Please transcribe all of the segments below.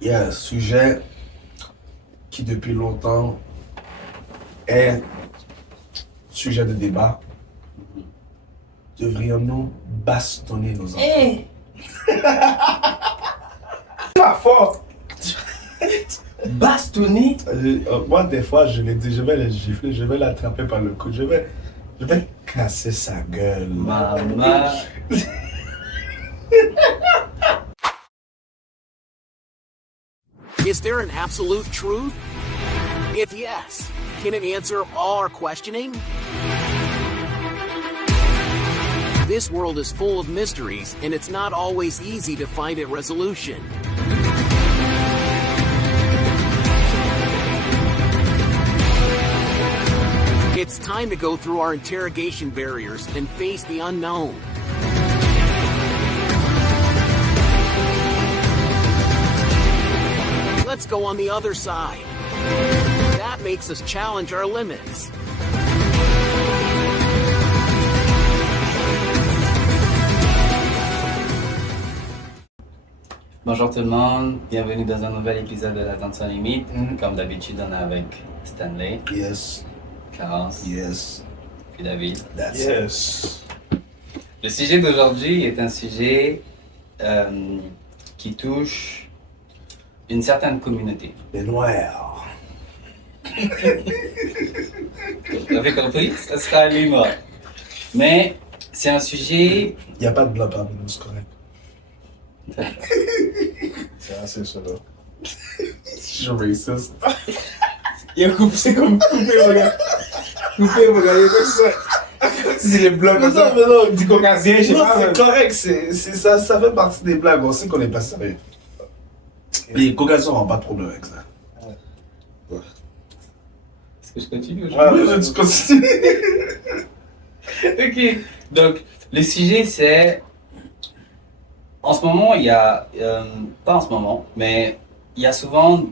Il y a un sujet qui depuis longtemps est sujet de débat. Devrions-nous bastonner nos enfants? Hey. Pas fort! Bastonner? Moi, des fois, je l'ai dit, je vais le gifler, je vais l'attraper par le cou, je vais casser sa gueule. Maman. Is there an absolute truth? If yes, can it answer all our questioning? This world is full of mysteries, and it's not always easy to find a resolution. It's time to go through our interrogation barriers and face the unknown. Let's go on the other side. That makes us challenge our limits. Bonjour tout le monde, bienvenue dans un nouvel épisode de l'Attente sans limite. Comme d'habitude, on est avec Stanley, Yes, Carence, yes, puis David. that's it. Yes. Le sujet d'aujourd'hui est un sujet qui touche une certaine communauté. Les noirs. Vous avez compris? Ça sera lui mort. Mais c'est un sujet... Il n'y a pas de blanc parmi nous, c'est correct. C'est assez ça là. Je suis raciste. C'est comme couper, regarde. Couper, regarde, il y a quoi que ça. C'est les blocs comme ça. Mais non, Du caucasien, je sais non, pas. c'est correct, ça fait partie des blagues, on sait qu'on n'est pas sérieux. Les caucasiens n'ont pas de problème avec ça. Est-ce que je continue Ouais, aujourd'hui? tu continues. Ok, donc le sujet c'est... En ce moment, il y a... pas en ce moment, mais il y a souvent...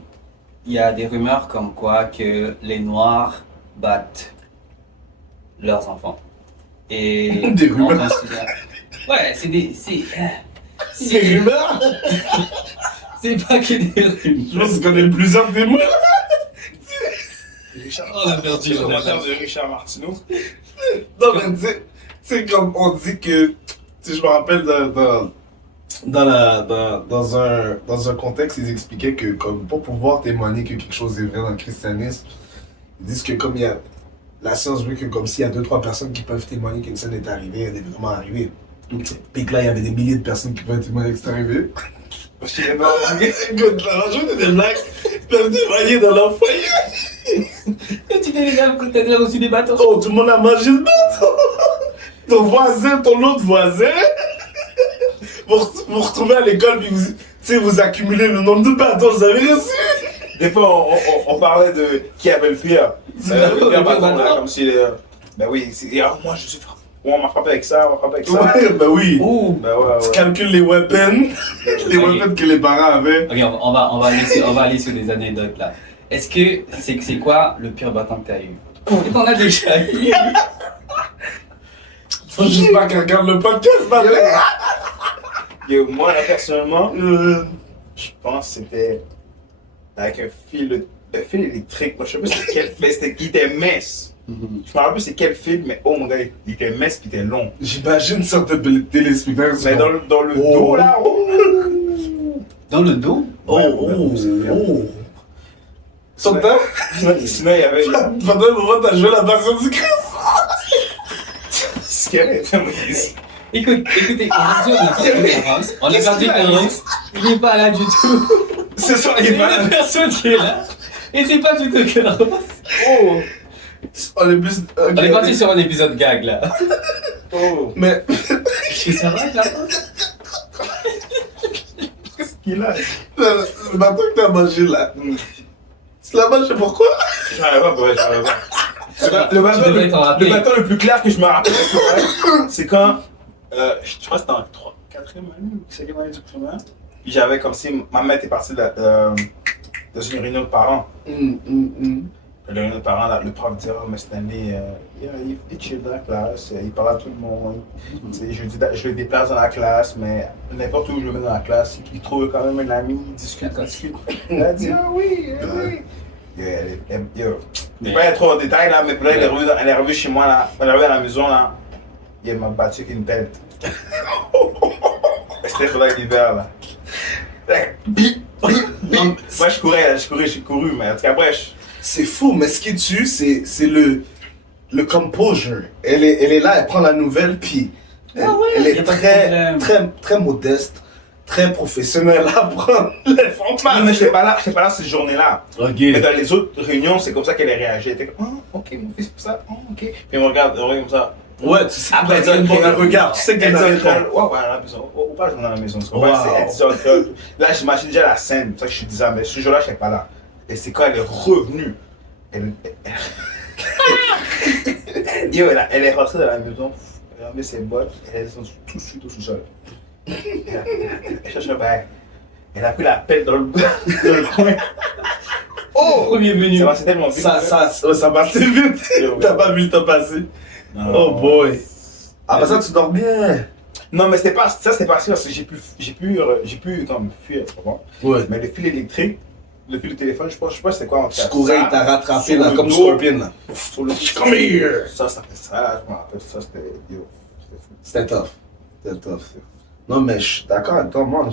Il y a des rumeurs comme quoi que les Noirs battent leurs enfants. Et Des on rumeurs? considère... Ouais, c'est des... C'est rumeurs. C'est pas que des rumeurs. Je pense qu'on connaît plusieurs témoins. Richard, On a perdu. le commentaire de Richard Martineau. Non, mais tu sais, comme on dit que, tu sais, je me rappelle dans un contexte, ils expliquaient que, comme, pour pouvoir témoigner que quelque chose est vrai dans le christianisme, ils disent que comme il y a, la science veut que comme s'il y a 2-3 personnes qui peuvent témoigner qu'une scène est arrivée, elle est vraiment arrivée. Puis que là, il y avait des milliers de personnes qui pouvaient témoigner que c'est arrivé. Parce qu'il est mort. Écoute, la majorité des blagues peuvent témoigner dans leur foyer. Tu fais les gars quand t'as reçu des bâtons. Oh, tout le monde a mangé le bâton. Ton voisin, ton autre voisin. Vous vous retrouvez à l'école puis vous accumulez le nombre de bâtons que vous avez reçus. Des fois, on parlait de qui avait le pire. Le pire bâton, là, comme si. Ben oui, moi je suis frappé. On m'a frappé avec ça, on m'a frappé avec ça. Ouais, ben oui. Ouh. Ben ouais, Tu ouais. calcules les weapons, les weapons que les parents avaient. Ok, on va aller sur des anecdotes là. Est-ce que c'est quoi le pire bâton que t'as eu? Et t'en as déjà eu. Faut juste pas qu'ils regardent le podcast, ma mère. Et moi, là, personnellement, je pense que c'était avec un fil électrique. Moi, je sais pas c'était quel, mais il était mince. Je me rappelle plus c'est quel fil, mais oh mon gars, il était mince et il était long. J'imagine certains téléspectateurs. Mais dans le dos là, oh. Dans le dos? Oh. Son temps, Sinon, il y avait. pendant un moment, t'as joué la passion du Christ. Squelette. Écoutez, on a perdu Carence. Il n'est pas là du tout. Ce soir, Il il y est a pas là. personne qui est là. Et c'est pas du tout Carence. Oh. On est plus. On est parti sur un épisode gag là. Oh. Mais. Et ça va Carence? Qu'est-ce qu'il a? Le bâton que t'as mangé là. Tu l'as mangé pourquoi? Je m'en rappelle pas, ouais, je m'en rappelle pas. Tu devrais t'en rappeler. Le bâton le plus clair que je me rappelle, c'est quand, je crois que c'était en 4e année ou 5e année du primaire. Puis j'avais comme si ma mère était partie dans une réunion de parents. Le parent, le prof dit, oh, mais cette année, il chill dans la classe, il parle à tout le monde. Tu sais, je le déplace dans la classe, mais n'importe où je le mets dans la classe, il trouve quand même un ami, il discute. Il a dit, ah oui, oui. Je ne vais pas être trop en détail là, mais pour elle est revenue chez moi là, elle est revenue à la maison là, et elle m'a battu avec une pelle. C'était pendant l'hiver là. Moi j'ai couru, mais en tout cas après. C'est fou, mais ce qui tue, c'est le composure. Elle est là, elle prend la nouvelle, puis elle est très modeste, très professionnelle à prendre l'information. Non, mais je n'étais pas là cette journée-là. Okay. Mais dans les autres réunions, c'est comme ça qu'elle a réagi. Elle était comme, oh, ok, mon fils, c'est ça, oh, ok. Puis elle me regarde comme ça. Ouais, tu sais après, elle regarde, tu sais qu'elle est ouais, à la maison. Ou pas, je vais dans la maison. Tu comprends? Elle dit, là, j'imagine déjà la scène. C'est ça que je disais, mais ce jour-là, je n'étais pas là. Et c'est quand elle est revenue. Elle est rentrée dans la maison, elle a mis ses bottes, elle est descendue tout de suite au sous-sol. Elle cherche un bail. Elle a pris la pelle dans le coin. Oh! Premier venu. Ça passait tellement vite. Ça passait vite. T'as pas vu le temps passer? Non. Oh boy! Ah, bah ça, tu dors bien! Non, mais c'était pas ça, parce que j'ai pu comme fuir, tu comprends? Ouais. Mais le fil électrique, le fil de téléphone, je sais pas c'était quoi en Tu courais, il t'a rattrapé sur là, le comme dos, Scorpion là. Sur le Come here! Ça fait ça, je me rappelle, ça c'était fou. C'était tough. Non, mais je suis d'accord avec toi, moi,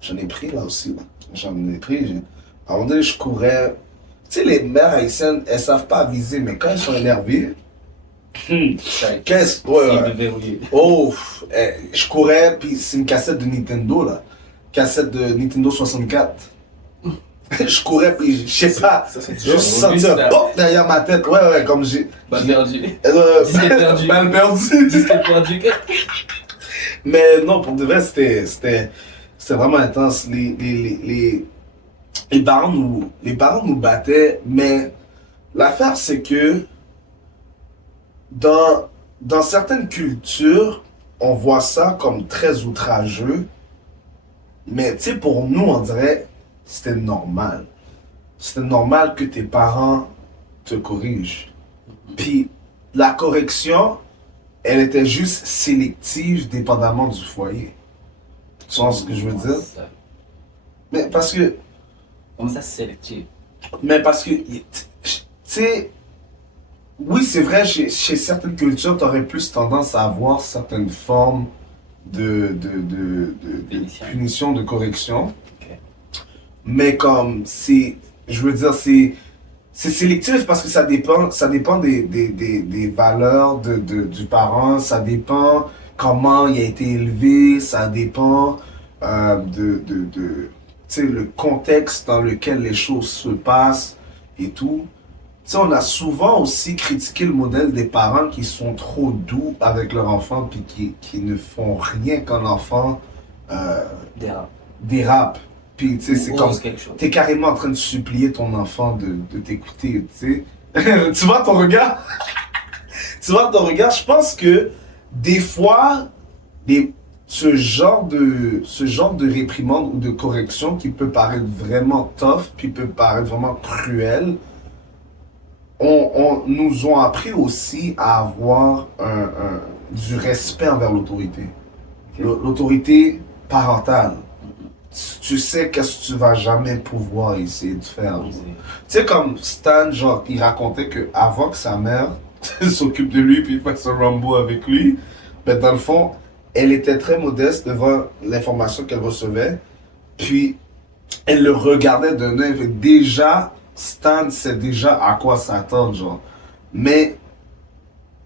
j'en ai pris là aussi. Là. J'en ai pris. À un moment donné, je courais. Tu sais, les mères haïtiennes, elles savent pas viser, mais quand elles sont énervées, qu'est-ce Verrouillé. Oh, je courais, puis c'est une cassette de Nintendo là. Cassette de Nintendo 64. Je courais, puis je sais pas. Je sentais un pop derrière ma tête. Ouais, comme j'ai. Balle perdue. Disque perdu. Balle perdue. Disque perdu. Mais non, pour de vrai, c'était vraiment intense. Les parents nous battaient, mais l'affaire, c'est que dans certaines cultures, on voit ça comme très outrageux. Mais tu sais, pour nous, on dirait c'était normal. C'était normal que tes parents te corrigent. Puis la correction, elle était juste sélective dépendamment du foyer. Tu vois ce que je veux dire? Mais parce que... Comment ça, c'est sélectif? Mais parce que, tu sais, oui, c'est vrai, chez certaines cultures, tu aurais plus tendance à avoir certaines formes de punition, de correction. Okay. Mais comme, je veux dire, c'est sélectif parce que ça dépend des valeurs du parent, ça dépend comment il a été élevé, ça dépend tu sais, le contexte dans lequel les choses se passent et tout. Tu sais, on a souvent aussi critiqué le modèle des parents qui sont trop doux avec leur enfant puis qui ne font rien quand l'enfant dérape. Puis, tu sais, c'est comme, t'es carrément en train de supplier ton enfant de t'écouter, tu sais. Tu vois ton regard? Tu vois ton regard? Je pense que des fois, ce genre de réprimande ou de correction qui peut paraître vraiment tough, puis peut paraître vraiment cruel, nous ont appris aussi à avoir du respect envers l'autorité. L'autorité parentale. Tu sais qu'est-ce que tu vas jamais pouvoir essayer de faire. Tu sais, comme Stan, genre, il racontait qu'avant que sa mère s'occupe de lui puis fasse un Rambo avec lui, ben dans le fond, elle était très modeste devant l'information qu'elle recevait. Puis, elle le regardait d'un œil. Déjà, Stan sait déjà à quoi s'attendre, genre. Mais,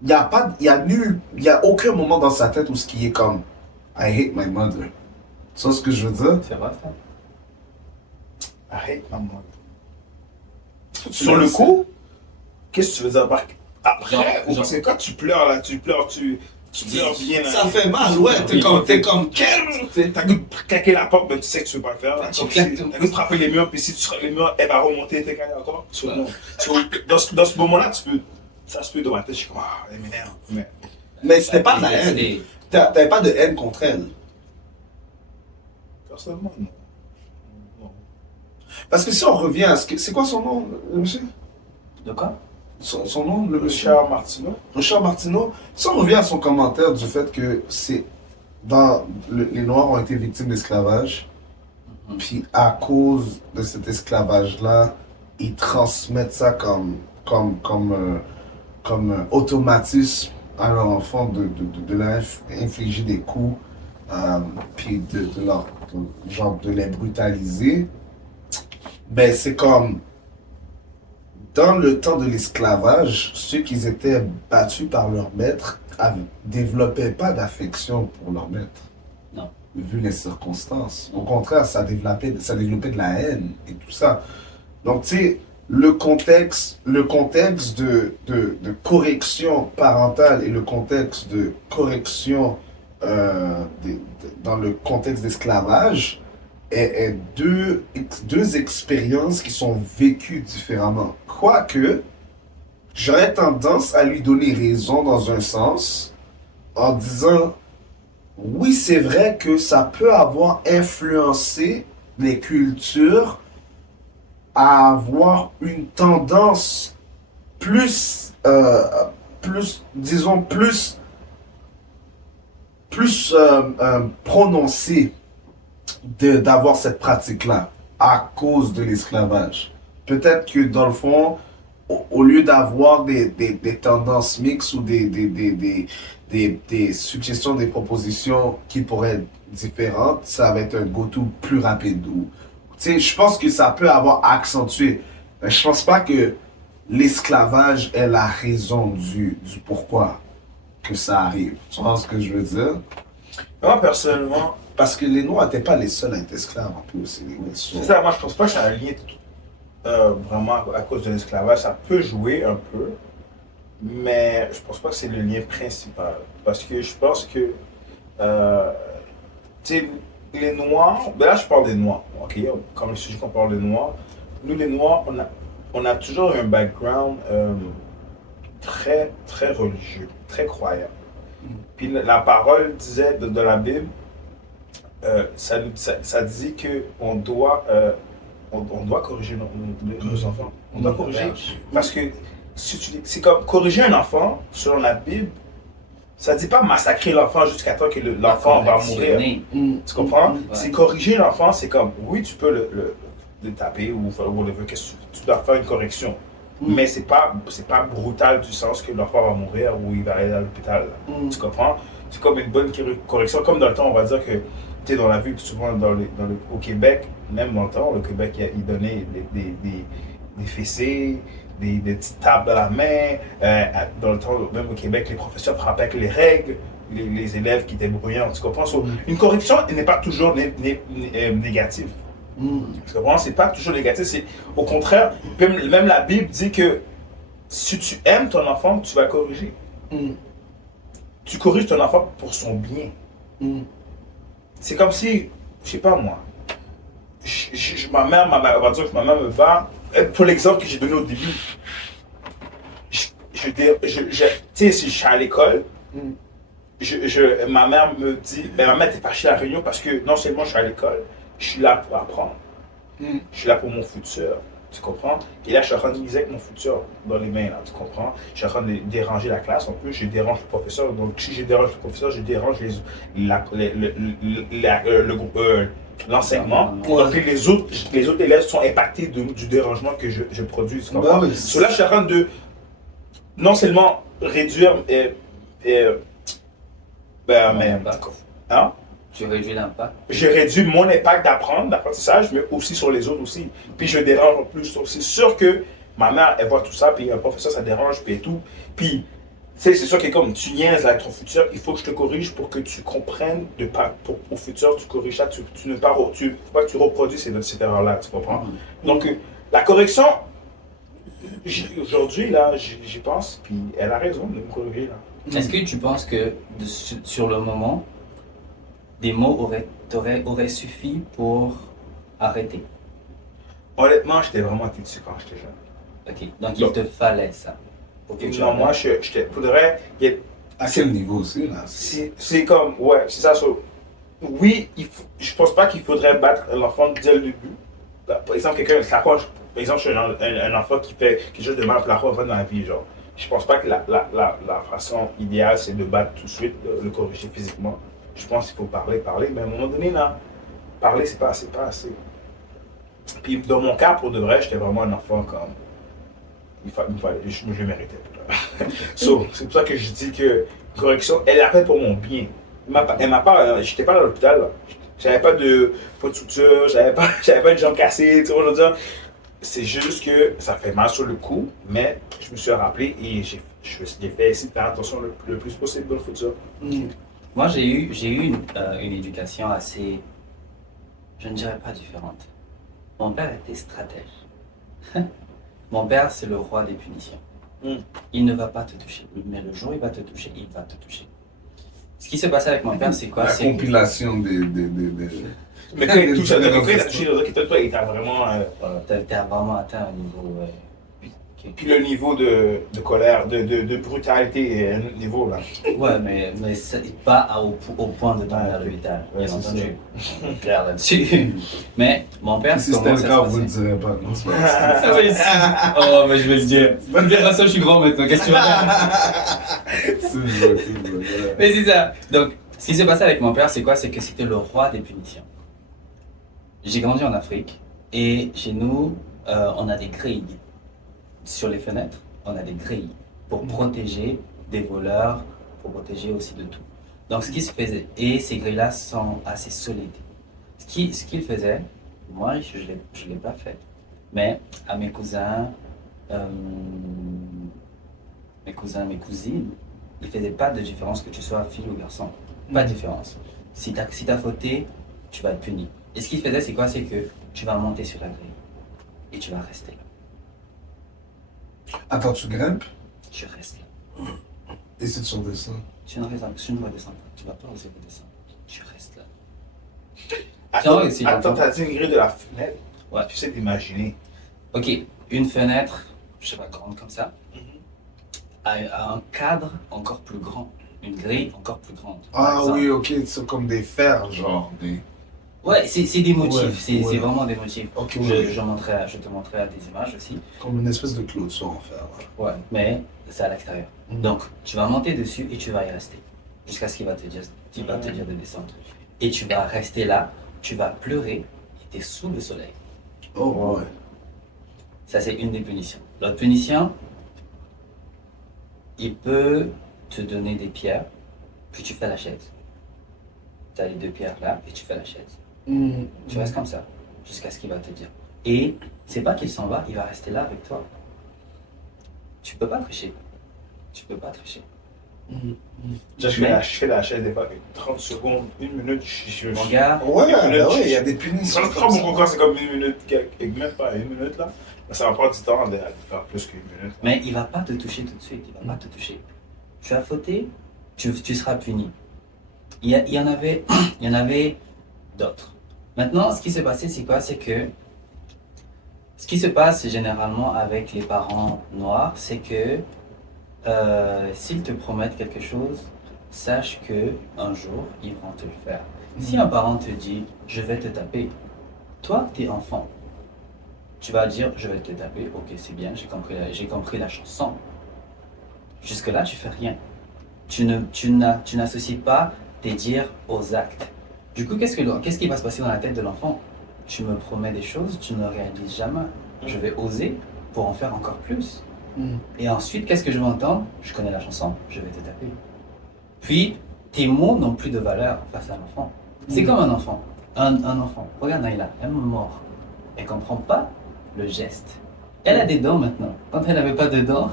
il n'y a aucun moment dans sa tête où ce qui est comme I hate my mother. Tu vois ce que je veux dire? C'est vrai, ça? I hate my mother. Sur le coup, qu'est-ce que tu veux dire par après? Parce que quand tu pleures, là, tu pleures bien. Là. Ça fait mal, ouais. T'es comme quel? T'as goût de claquer la porte, mais tu sais que tu veux pas le faire. T'as goût de frapper les murs, puis si tu frappes les murs, elle va remonter, t'es gagné encore. Dans ce moment-là, ça se peut dans ma tête, je suis comme, ah, elle m'énerve. Mais c'était pas de la haine. T'avais pas de haine contre elle. Personnellement, non. Parce que si on revient à c'est quoi son nom, monsieur? De quoi? Son nom, le monsieur Richard Martineau. Richard Martineau. Si on revient à son commentaire du fait que les Noirs ont été victimes d'esclavage, puis à cause de cet esclavage-là, ils transmettent ça comme automatisme à leur enfant de leur infliger des coups, puis de les brutaliser. Ben c'est comme dans le temps de l'esclavage, ceux qui étaient battus par leur maître développaient pas d'affection pour leur maître. Non. Vu les circonstances. Au contraire, ça développait de la haine et tout ça. Donc, tu sais, le contexte de correction parentale et le contexte de correction dans le contexte d'esclavage est deux expériences qui sont vécues différemment. Quoique, j'aurais tendance à lui donner raison dans un sens en disant oui, c'est vrai que ça peut avoir influencé les cultures à avoir une tendance plus prononcée d'avoir cette pratique-là à cause de l'esclavage. Peut-être que dans le fond, au lieu d'avoir des tendances mixtes ou des suggestions, des propositions qui pourraient être différentes, ça va être un go-to plus rapide. Tu sais, je pense que ça peut avoir accentué. Mais je pense pas que l'esclavage est la raison du pourquoi que ça arrive. Tu vois ce que je veux dire? Moi, personnellement, Parce que les Noirs n'étaient pas les seuls à être esclaves en plus. c'est ça, moi je pense pas que ça a un lien vraiment à cause de l'esclavage. Ça peut jouer un peu, mais je pense pas que c'est le lien principal. Parce que je pense que, tu sais, les Noirs, ben là je parle des Noirs, ok? Comme le sujet qu'on parle des Noirs, nous les Noirs, on a toujours un background très, très religieux, très croyant. Puis la parole disait de la Bible, ça dit qu'on doit, on doit corriger nos enfants. On doit corriger. Parce que c'est comme corriger un enfant, selon la Bible, ça ne dit pas massacrer l'enfant jusqu'à temps que l'enfant va mourir. Tu comprends? Ouais. C'est corriger l'enfant, c'est comme, oui, tu peux le taper ou whatever, tu dois faire une correction. Mais c'est pas brutal du sens que l'enfant va mourir ou il va aller à l'hôpital. Tu comprends? C'est comme une bonne correction. Comme dans le temps, on va dire que, tu sais, dans la vie, souvent au Québec, même dans le temps, le Québec, il donnait des fessées, des petites tables dans la main. Dans le temps, même au Québec, les professeurs frappaient avec les règles, les élèves qui étaient bruyants. Tu comprends? Une correction n'est pas toujours négative. Tu comprends? C'est pas toujours négatif. Au contraire, même la Bible dit que si tu aimes ton enfant, tu vas le corriger. Tu corriges ton enfant pour son bien. C'est comme si, je sais pas moi, ma mère, on va dire que ma mère me bat. Pour l'exemple que j'ai donné au début, tu sais, si je suis à l'école, ma mère me dit, ma mère était fâchée à la réunion parce que non seulement je suis à l'école, je suis là pour apprendre. Je suis là pour mon futur. Tu comprends? Et là, je suis en train de miser avec mon futur dans les mains, là, tu comprends? Je suis en train de déranger la classe un peu, je dérange le professeur. Donc, si je dérange le professeur, je dérange l'enseignement. Donc, les autres élèves sont impactés du dérangement que je produis. Tu comprends? Oui. Là, je suis en train de non seulement réduire. Hein? Tu réduis l'impact. Je réduis mon impact d'apprentissage, mais aussi sur les autres aussi. Puis je dérange en plus. C'est sûr que ma mère, elle voit tout ça, puis un professeur, ça dérange, puis tout. Puis, c'est sûr que comme tu niaises avec ton futur, il faut que je te corrige pour que tu comprennes au futur, tu corriges ça, faut pas que tu reproduis cette erreur-là, tu comprends? Donc, la correction, aujourd'hui, là, j'y pense, puis elle a raison de me corriger, là. Est-ce que tu penses que sur le moment, des mots auraient suffi pour arrêter? Honnêtement, j'étais vraiment têtu quand j'étais jeune. Ok, donc il te fallait ça. Non, moi, faudrait. À quel niveau aussi, là? C'est comme, ouais, c'est ça. Oui, je pense pas qu'il faudrait battre l'enfant dès le début. Par exemple, quelqu'un s'accroche, par exemple, je suis un enfant qui fait quelque chose de mal pour la première fois dans la vie, genre. Je pense pas que la façon idéale, c'est de battre tout de suite, le corriger physiquement. Je pense qu'il faut parler, mais à un moment donné, là, parler, c'est pas assez. Puis dans mon cas, pour de vrai, j'étais vraiment un enfant comme. Je méritais. So, c'est pour ça que je dis que correction, elle l'a fait pour mon bien. Elle m'a pas. J'étais pas à l'hôpital, là. J'avais pas de suture, j'avais pas de jambes cassées, tu vois, je veux dire. C'est juste que ça fait mal sur le coup, mais je me suis rappelé et j'ai fait essayer de faire attention le plus possible dans le futur. Moi, j'ai eu une éducation assez, je ne dirais pas différente. Mon père était stratège. Mon père, c'est le roi des punitions. Il ne va pas te toucher, mais le jour où il va te toucher, il va te toucher. Ce qui se passait avec mon père, c'est quoi? La C'est compilation Mais quand il touche à toi, il t'a vraiment. T'as vraiment atteint un niveau. Puis le niveau de colère, de brutalité est à un autre niveau, là. Ouais, mais c'est pas au point de dormir à l'hôpital, bien entendu. Clair là-dessus. Mais mon père, Si c'était le cas, vous ne le direz pas. Non, c'est pas Ah oui, si. Oh, mais je vais le dire. De toute façon, je suis grand maintenant. Qu'est-ce que tu vas faire? c'est vrai. Mais c'est ça. Donc, ce qui s'est passé avec mon père, c'est quoi? C'est que c'était le roi des punitions. J'ai grandi en Afrique et chez nous, on a des grilles. Sur les fenêtres, on a des grilles pour protéger des voleurs, pour protéger aussi de tout. Donc, ce qui se faisait, et ces grilles-là sont assez solides. Ce qu'il faisait, moi, je ne l'ai pas fait, mais à mes cousins, mes cousines, ils ne faisaient pas de différence que tu sois fille ou garçon. Pas de différence. Si t'as fauté, tu vas être puni. Et ce qu'il faisait, c'est quoi? C'est que tu vas monter sur la grille et tu vas rester là. Attends, tu grimpes Tu restes là. et si tu redescends. Tu ne redescends pas. Tu ne vas pas oser redescendre. Tu restes là. Attends, t'as dit une grille de la fenêtre? Ouais. Tu sais d'imaginer. Ok, une fenêtre, je sais pas, grande comme ça, a un cadre encore plus grand. Une grille encore plus grande. Par Ah exemple. oui, ok, c'est comme des fers, genre. Ouais, c'est des motifs. Ouais, c'est ouais. vraiment des motifs. Ok, Je ouais. te montrerai des images aussi. Comme une espèce de clôture en fer. Ouais, mais c'est à l'extérieur. Donc, tu vas monter dessus et tu vas y rester. Jusqu'à ce qu'il va te dire, de descendre. Et tu vas rester là, tu vas pleurer et tu es sous le soleil. Oh, ouais. Ça, c'est une des punitions. L'autre punition, il peut te donner des pierres, puis tu fais la chaise. Tu as les deux pierres là et tu fais la chaise. Tu restes comme ça, jusqu'à ce qu'il va te dire. Et c'est pas qu'il s'en va, il va rester là avec toi. Tu peux pas tricher. Tu peux pas tricher. Je fais la chaise des fois, 30 secondes, 1 minute, je Mon gars, Ouais, Une minute, bah ouais, il y a des punitions. Ça prend beaucoup quand c'est comme 1 minute, même pas 1 minute là. Mais ça va prendre du temps de faire plus qu'1 minute. mais il va pas te toucher tout de suite. Il va pas te toucher. Tu as fauté, tu seras puni. Il y en avait d'autres. Maintenant, ce qui s'est passé, c'est quoi? C'est que ce qui se passe généralement avec les parents noirs, c'est que s'ils te promettent quelque chose, sache que un jour, ils vont te le faire. Si un parent te dit « je vais te taper », toi, tu es enfant. Tu vas dire « je vais te taper », ok, c'est bien, j'ai compris la chanson. Jusque-là, tu fais rien. Tu n'associes pas tes dires aux actes. Du coup, qu'est-ce qui va se passer dans la tête de l'enfant? Tu me promets des choses, tu ne réalises jamais. Je vais oser pour en faire encore plus. Et ensuite, qu'est-ce que je vais entendre? Je connais la chanson, je vais te taper. Puis, tes mots n'ont plus de valeur face à l'enfant. C'est comme un enfant. Un enfant. Regarde Naïla, elle est morte. Elle ne comprend pas le geste. Elle a des dents maintenant. Quand elle n'avait pas de dents,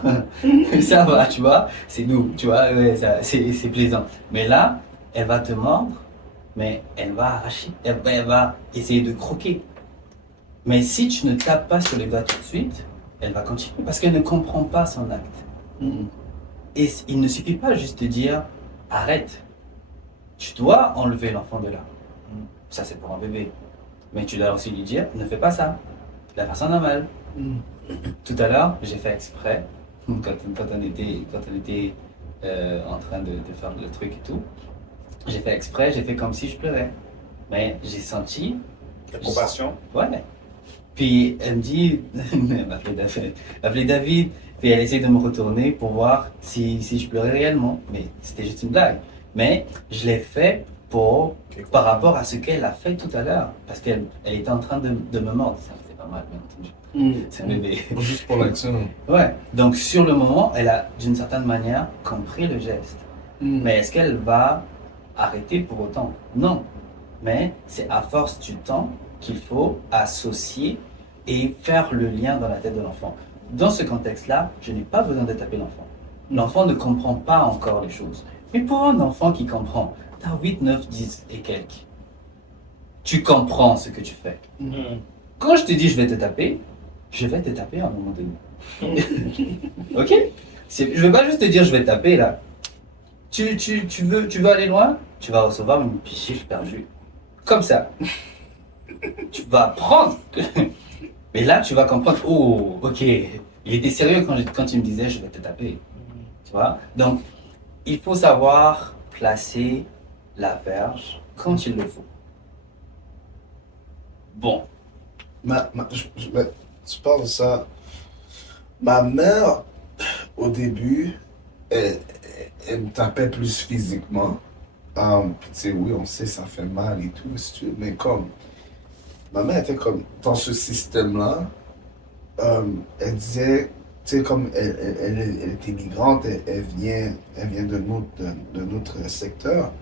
ça va, tu vois. C'est doux, tu vois. Ouais, c'est plaisant. Mais là, elle va te mordre, mais elle va arracher. Elle va essayer de croquer. Mais si tu ne tapes pas sur les doigts tout de suite, elle va continuer parce qu'elle ne comprend pas son acte. Et il ne suffit pas juste de dire arrête. Tu dois enlever l'enfant de là. Ça, c'est pour un bébé. Mais tu dois aussi lui dire ne fais pas ça. La personne a mal. Tout à l'heure, j'ai fait exprès, quand on était en train de faire le truc et tout, j'ai fait exprès, j'ai fait comme si je pleurais. Mais j'ai senti. La compassion. Ouais. Puis elle me dit, elle m'a appelé David, puis elle essaie de me retourner pour voir si je pleurais réellement. Mais c'était juste une blague. Mais je l'ai fait par rapport à ce qu'elle a fait tout à l'heure. Parce qu'elle était en train de me mordre. Ça faisait pas mal, bien entendu. C'est un bébé. Juste pour l'action. Ouais. Donc sur le moment, elle a d'une certaine manière compris le geste. Mais est-ce qu'elle va arrêter pour autant? Non. Mais c'est à force du temps qu'il faut associer et faire le lien dans la tête de l'enfant. Dans ce contexte-là, je n'ai pas besoin de taper l'enfant. L'enfant ne comprend pas encore les choses. Mais pour un enfant qui comprend, tu as 8, 9, 10 et quelques, tu comprends ce que tu fais. Quand je te dis je vais te taper à un moment donné. Ok? Je ne vais pas juste te dire je vais te taper là. Tu veux aller loin? Tu vas recevoir une pichifle perdue. Comme ça. Tu vas apprendre. Mais là, tu vas comprendre. Oh, ok. Il était sérieux quand il me disait je vais te taper. Tu vois? Donc, il faut savoir placer la verge quand il le faut. Bon. Tu parles de ça. Ma mère, au début, elle me tapait plus physiquement. Puis tu sais, oui, on sait, ça fait mal et tout, si tu veux, mais comme, ma mère était comme, dans ce système-là, elle disait, tu sais, comme elle était migrante, elle vient de notre secteur.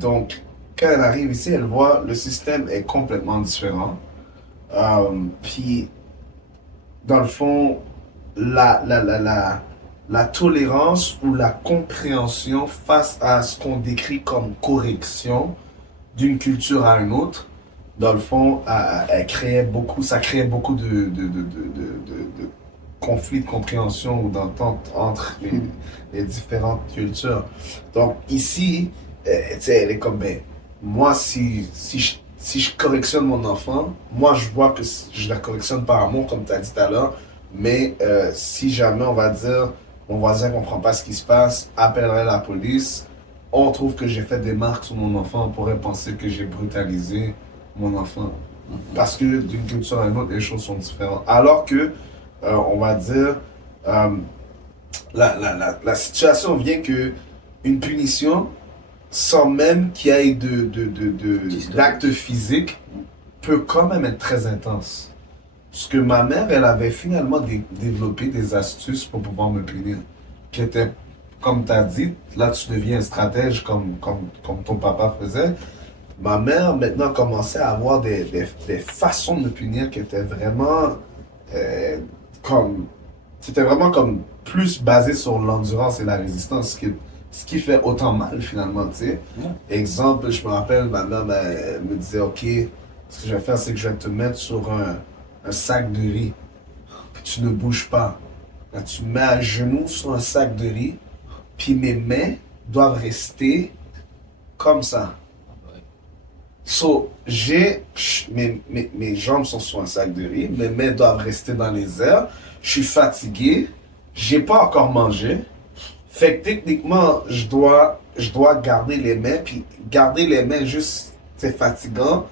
Donc, quand elle arrive ici, elle voit, le système est complètement différent. Puis, dans le fond, la tolérance ou la compréhension face à ce qu'on décrit comme correction d'une culture à une autre, dans le fond, ça créait beaucoup de conflits de compréhension ou d'entente entre les différentes cultures. Donc ici, tu sais, elle est comme, ben, moi, si je correctionne mon enfant, moi, je vois que je la correctionne par amour, comme tu as dit tout à l'heure, mais si jamais, on va dire, mon voisin ne comprend pas ce qui se passe, appellerait la police, on trouve que j'ai fait des marques sur mon enfant, on pourrait penser que j'ai brutalisé mon enfant. Parce que d'une culture à une autre, les choses sont différentes. Alors que, on va dire, la situation vient que une punition, sans même qu'il y ait d'actes physiques, peut quand même être très intense. Parce que ma mère, elle avait finalement développé des astuces pour pouvoir me punir. Qui étaient, comme tu as dit, là tu deviens un stratège comme ton papa faisait. Ma mère, maintenant, commençait à avoir des façons de me punir qui étaient vraiment c'était vraiment comme plus basé sur l'endurance et la résistance, ce qui fait autant mal finalement, tu sais. Exemple, je me rappelle, ma mère elle me disait, ok, ce que je vais faire, c'est que je vais te mettre sur un sac de riz, puis tu ne bouges pas. Là, tu me mets à genoux sur un sac de riz, puis mes mains doivent rester comme ça. So, mes jambes sont sur un sac de riz, mes mains doivent rester dans les airs, je suis fatigué, j'ai pas encore mangé, fait que techniquement, je dois garder les mains, puis garder les mains juste, c'est fatigant,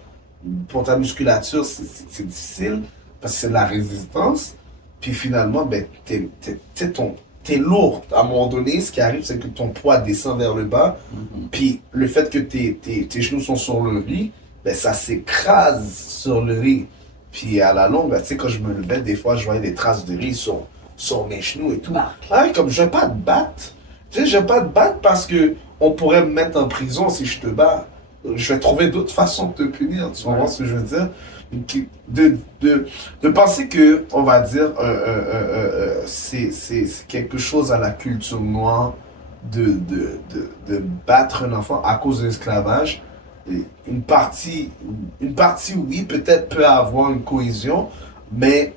pour ta musculature, c'est difficile, parce que c'est de la résistance, puis finalement, ben, t'es lourd. À un moment donné, ce qui arrive, c'est que ton poids descend vers le bas. Puis le fait que tes genoux sont sur le riz, ben, ça s'écrase sur le riz. Puis à la longue, ben, tu sais, quand je me levais, des fois, je voyais des traces de riz sur mes genoux et tout. Ah, comme je vais pas te battre. Tu sais, je vais pas te battre parce que on pourrait me mettre en prison si je te bats. Je vais trouver d'autres façons de te punir. Tu vois ce que je veux dire? De penser que, on va dire, c'est quelque chose à la culture noire de battre un enfant à cause de l'esclavage. Une partie, oui, peut-être peut avoir une cohésion, mais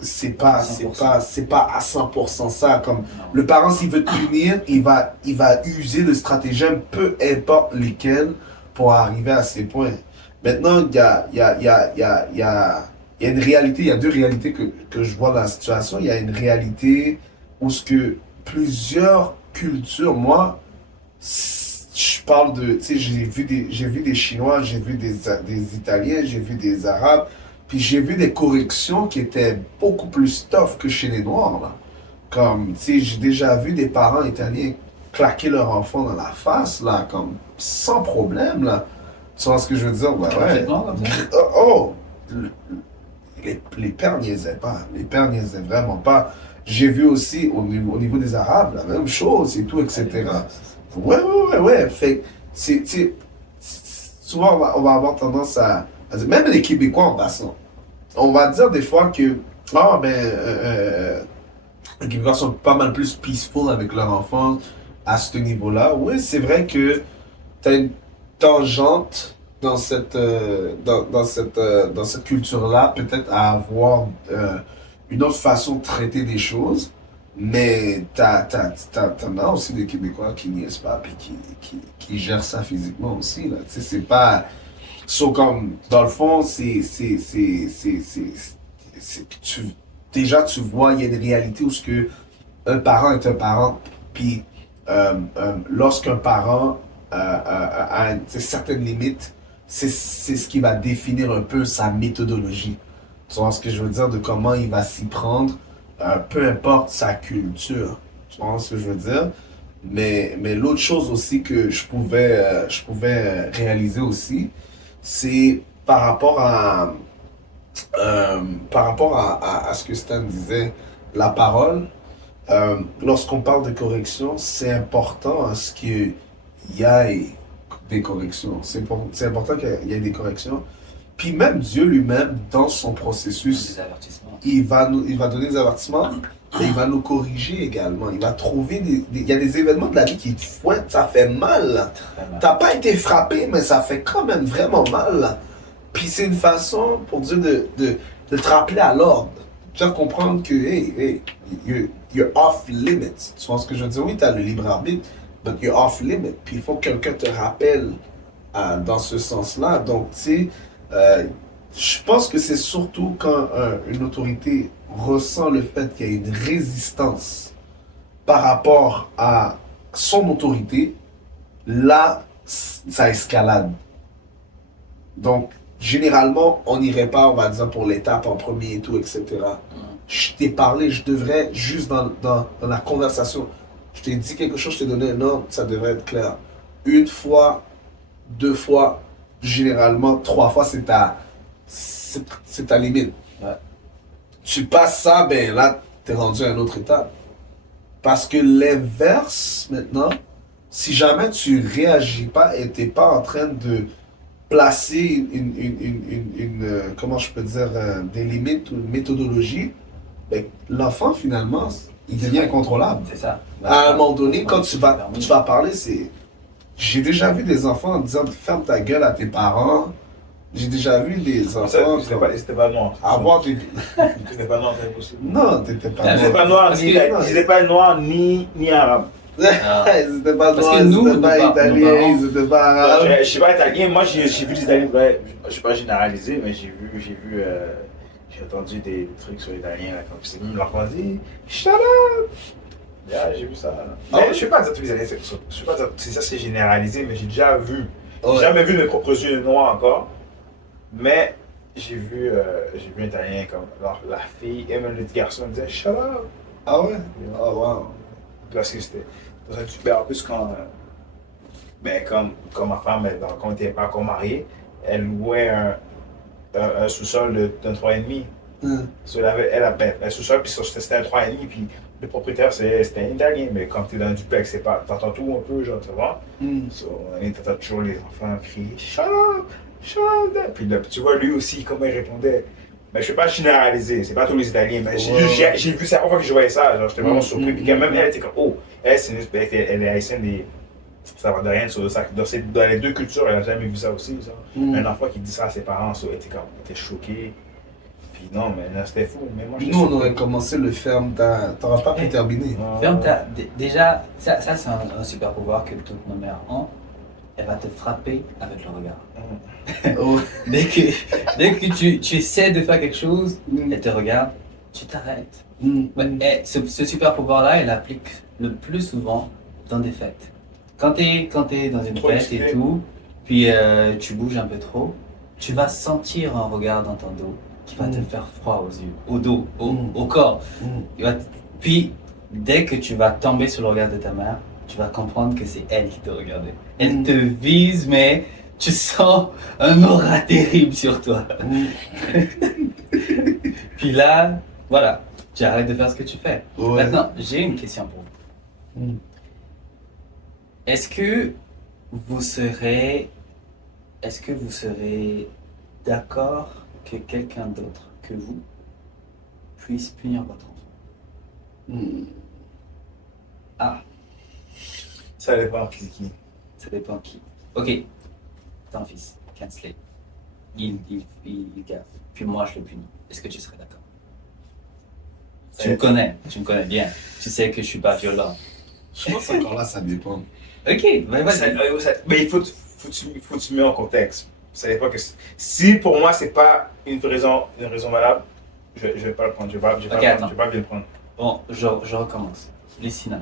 c'est pas à 100% ça. Comme le parent, s'il veut te punir, il va user de stratagèmes, peu importe lesquels, pour arriver à ces points. Maintenant, il y a une réalité, il y a deux réalités que je vois dans la situation. Il y a une réalité où ce que plusieurs cultures, moi, je parle de, tu sais, j'ai vu des Chinois, j'ai vu des Italiens, j'ai vu des Arabes, Puis j'ai vu des corrections qui étaient beaucoup plus tough que chez les Noirs, là. Comme, tu sais, j'ai déjà vu des parents italiens claquer leur enfant dans la face, là, comme, sans problème, là. Tu vois ce que je veux dire? Ouais, ouais. Complètement comme ça. Oh! Les pères niaisaient pas. Les pères niaisaient vraiment pas. J'ai vu aussi, au niveau des Arabes, la même chose et tout, etc. Ouais. Fait que, souvent, on va avoir tendance à dire, même les Québécois en passant, on va dire des fois que, les Québécois sont pas mal plus peaceful avec leur enfant à ce niveau-là. Oui, c'est vrai que tu as une tangente dans cette culture-là, peut-être à avoir une autre façon de traiter des choses, mais t'en as aussi des Québécois qui niaisent pas puis qui gèrent ça physiquement aussi, là. Tu sais, c'est pas... comme, dans le fond, déjà, tu vois, il y a une réalité où ce que un parent est un parent, puis lorsqu'un parent a certaines limites, c'est ce qui va définir un peu sa méthodologie. Tu vois ce que je veux dire, de comment il va s'y prendre, peu importe sa culture. Tu vois ce que je veux dire? Mais l'autre chose aussi que je pouvais réaliser aussi, c'est par rapport à ce que Stan disait, la parole, lorsqu'on parle de correction, c'est important à ce qu'il y ait des corrections. C'est important qu'il y ait des corrections. Puis même Dieu lui-même, dans son processus, Des avertissements. il va donner des avertissements, mais il va nous corriger également. Il va trouver il y a des événements de la vie qui te fouettent, ça fait mal, là. Très mal. T'as pas été frappé, mais ça fait quand même vraiment mal, là. Puis c'est une façon pour Dieu de te rappeler à l'ordre. De te faire comprendre que, hey, you're off limits. Tu vois ce que je veux dire? Oui, t'as le libre arbitre, but you're off limit. Puis il faut que quelqu'un te rappelle dans ce sens-là. Donc, tu sais, je pense que c'est surtout quand une autorité ressent le fait qu'il y a une résistance par rapport à son autorité, là, ça escalade. Donc, généralement, on n'irait pas, on va dire, pour l'étape en premier et tout, etc. Je t'ai parlé, je devrais, juste dans la conversation, je t'ai dit quelque chose, je t'ai donné un ordre, ça devrait être clair. Une fois, deux fois, généralement, trois fois, c'est ta limite. Ouais. Tu passes ça, ben là, t'es rendu à une autre étape. Parce que l'inverse, maintenant, si jamais tu réagis pas et t'es pas en train de placer comment je peux dire, des limites ou une méthodologie, ben, l'enfant, finalement, il devient incontrôlable. C'est ça. À un moment donné, quand tu vas parler, c'est... J'ai déjà vu des enfants en disant « ferme ta gueule à tes parents ». J'ai déjà vu des enfants C'était pas noir. avoir des... C'était pas noir, c'est impossible. Non, t'étais pas C'était pas noir, ils étaient pas noirs ni arabe. Ils étaient pas Parce noirs, que nous, ils étaient pas nos italiens, parents- ils étaient pas arabes. Je suis pas italien, moi j'ai vu des italiens, ouais, je suis pas généralisé, mais j'ai entendu des trucs sur l'italien, là, comme c'est même l'enfant dit shut up! Yeah, j'ai vu ça. Mais je sais pas dire tous les italiens, je sais pas dire si ça c'est généralisé, mais j'ai déjà vu. J'ai Ouais. jamais vu de mes propres yeux noirs encore, mais j'ai vu un italien comme la fille et même le petit garçon disait shut up! Ah ouais? Oh wow. Parce que c'était dans un super en plus quand comme ma femme quand on n'était pas encore mariés, elle louait un sous-sol d'un 3,5. So, un sous-sol puis c'était un 3,5 puis le propriétaire c'était un italien, mais quand tu es dans un duplex, c'est pas t'entends tout un peu, genre tu vois. So, on entend toujours les enfants crier shut up, shut up. Puis là, tu vois lui aussi comment il répondait. Mais je ne vais pas généraliser, c'est pas tous les Italiens, mais j'ai vu ça la première fois que je voyais ça, genre j'étais vraiment surpris. Puis quand même elle était comme oh, elle est haïtienne ça va de rien sur ça. Dans les deux cultures, elle n'a jamais vu ça aussi. Ça. Un enfant qui dit ça à ses parents, ça, elle était choqué. Puis non, mais là c'était fou. Mais moi, Nous, on aurait commencé le ferme, t'auras pas pu terminer. Ferme déjà, ça c'est un super pouvoir que toute ma mère a. Elle va te frapper avec le regard. Oh. Dès que tu essaies de faire quelque chose, elle te regarde, tu t'arrêtes. Ouais, ce super pouvoir-là, elle applique le plus souvent dans des fêtes. Quand t'es dans une Trop fête excité. et tout, puis tu bouges un peu trop, tu vas sentir un regard dans ton dos qui va te faire froid aux yeux, au dos, au corps. Puis, dès que tu vas tomber sur le regard de ta mère, tu vas comprendre que c'est elle qui te regardait. Elle te vise, mais tu sens un aura terrible sur toi. Puis là, voilà, tu arrêtes de faire ce que tu fais. Ouais. Maintenant, j'ai une question pour vous. Est-ce que vous serez d'accord que quelqu'un d'autre que vous puisse punir votre enfant? Ah, Ça dépend qui. ça dépend qui. Ok, ton fils, cancellé. Il gaffe. Puis moi, je le punis. Est-ce que tu serais d'accord? Tu me connais bien. Tu sais que je suis pas violent. Je pense encore là, ça dépend. Ok, ben vas-y. Mais il faut que tu mets en contexte. Ça dépend que si pour moi c'est pas une raison valable, je vais pas le prendre. Je vais pas bien le prendre. Bon, je recommence. Lissina,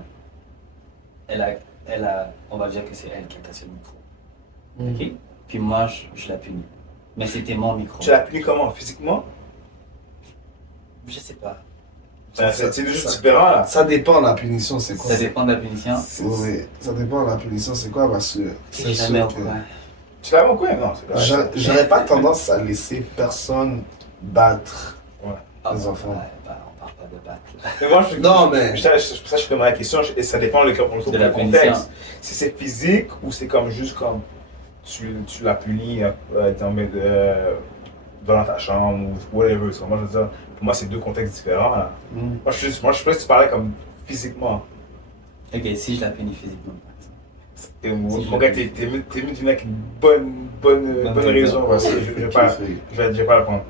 on va dire que c'est elle qui a cassé le micro. Ok? Puis moi, je la punis. Mais c'était mon micro. Tu l'as puni comment? Physiquement? Je sais pas. C'est juste différent là. Ça dépend de la punition, c'est quoi? Ça dépend de la punition. Oui, ça dépend de la punition, c'est quoi? Parce que c'est Jamais sûr au que coin. Tu l'as au coin? Non, c'est pas. j'aurais pas tendance à laisser personne battre les enfants. On parle pas de battre. Mais moi, Non, mais- c'est pour ça que je te demande la question, et ça dépend le De la contexte. punition. Si c'est physique ou c'est comme juste comme tu l'as puni dans ta chambre ou whatever. So, moi, je veux dire, pour moi, c'est deux contextes différents. Là. Moi, je pense que tu parlais comme physiquement. Ok, si je la punis physiquement. Et mon gars, t'es venu avec une bonne raison. Parce que je vais pas le prendre.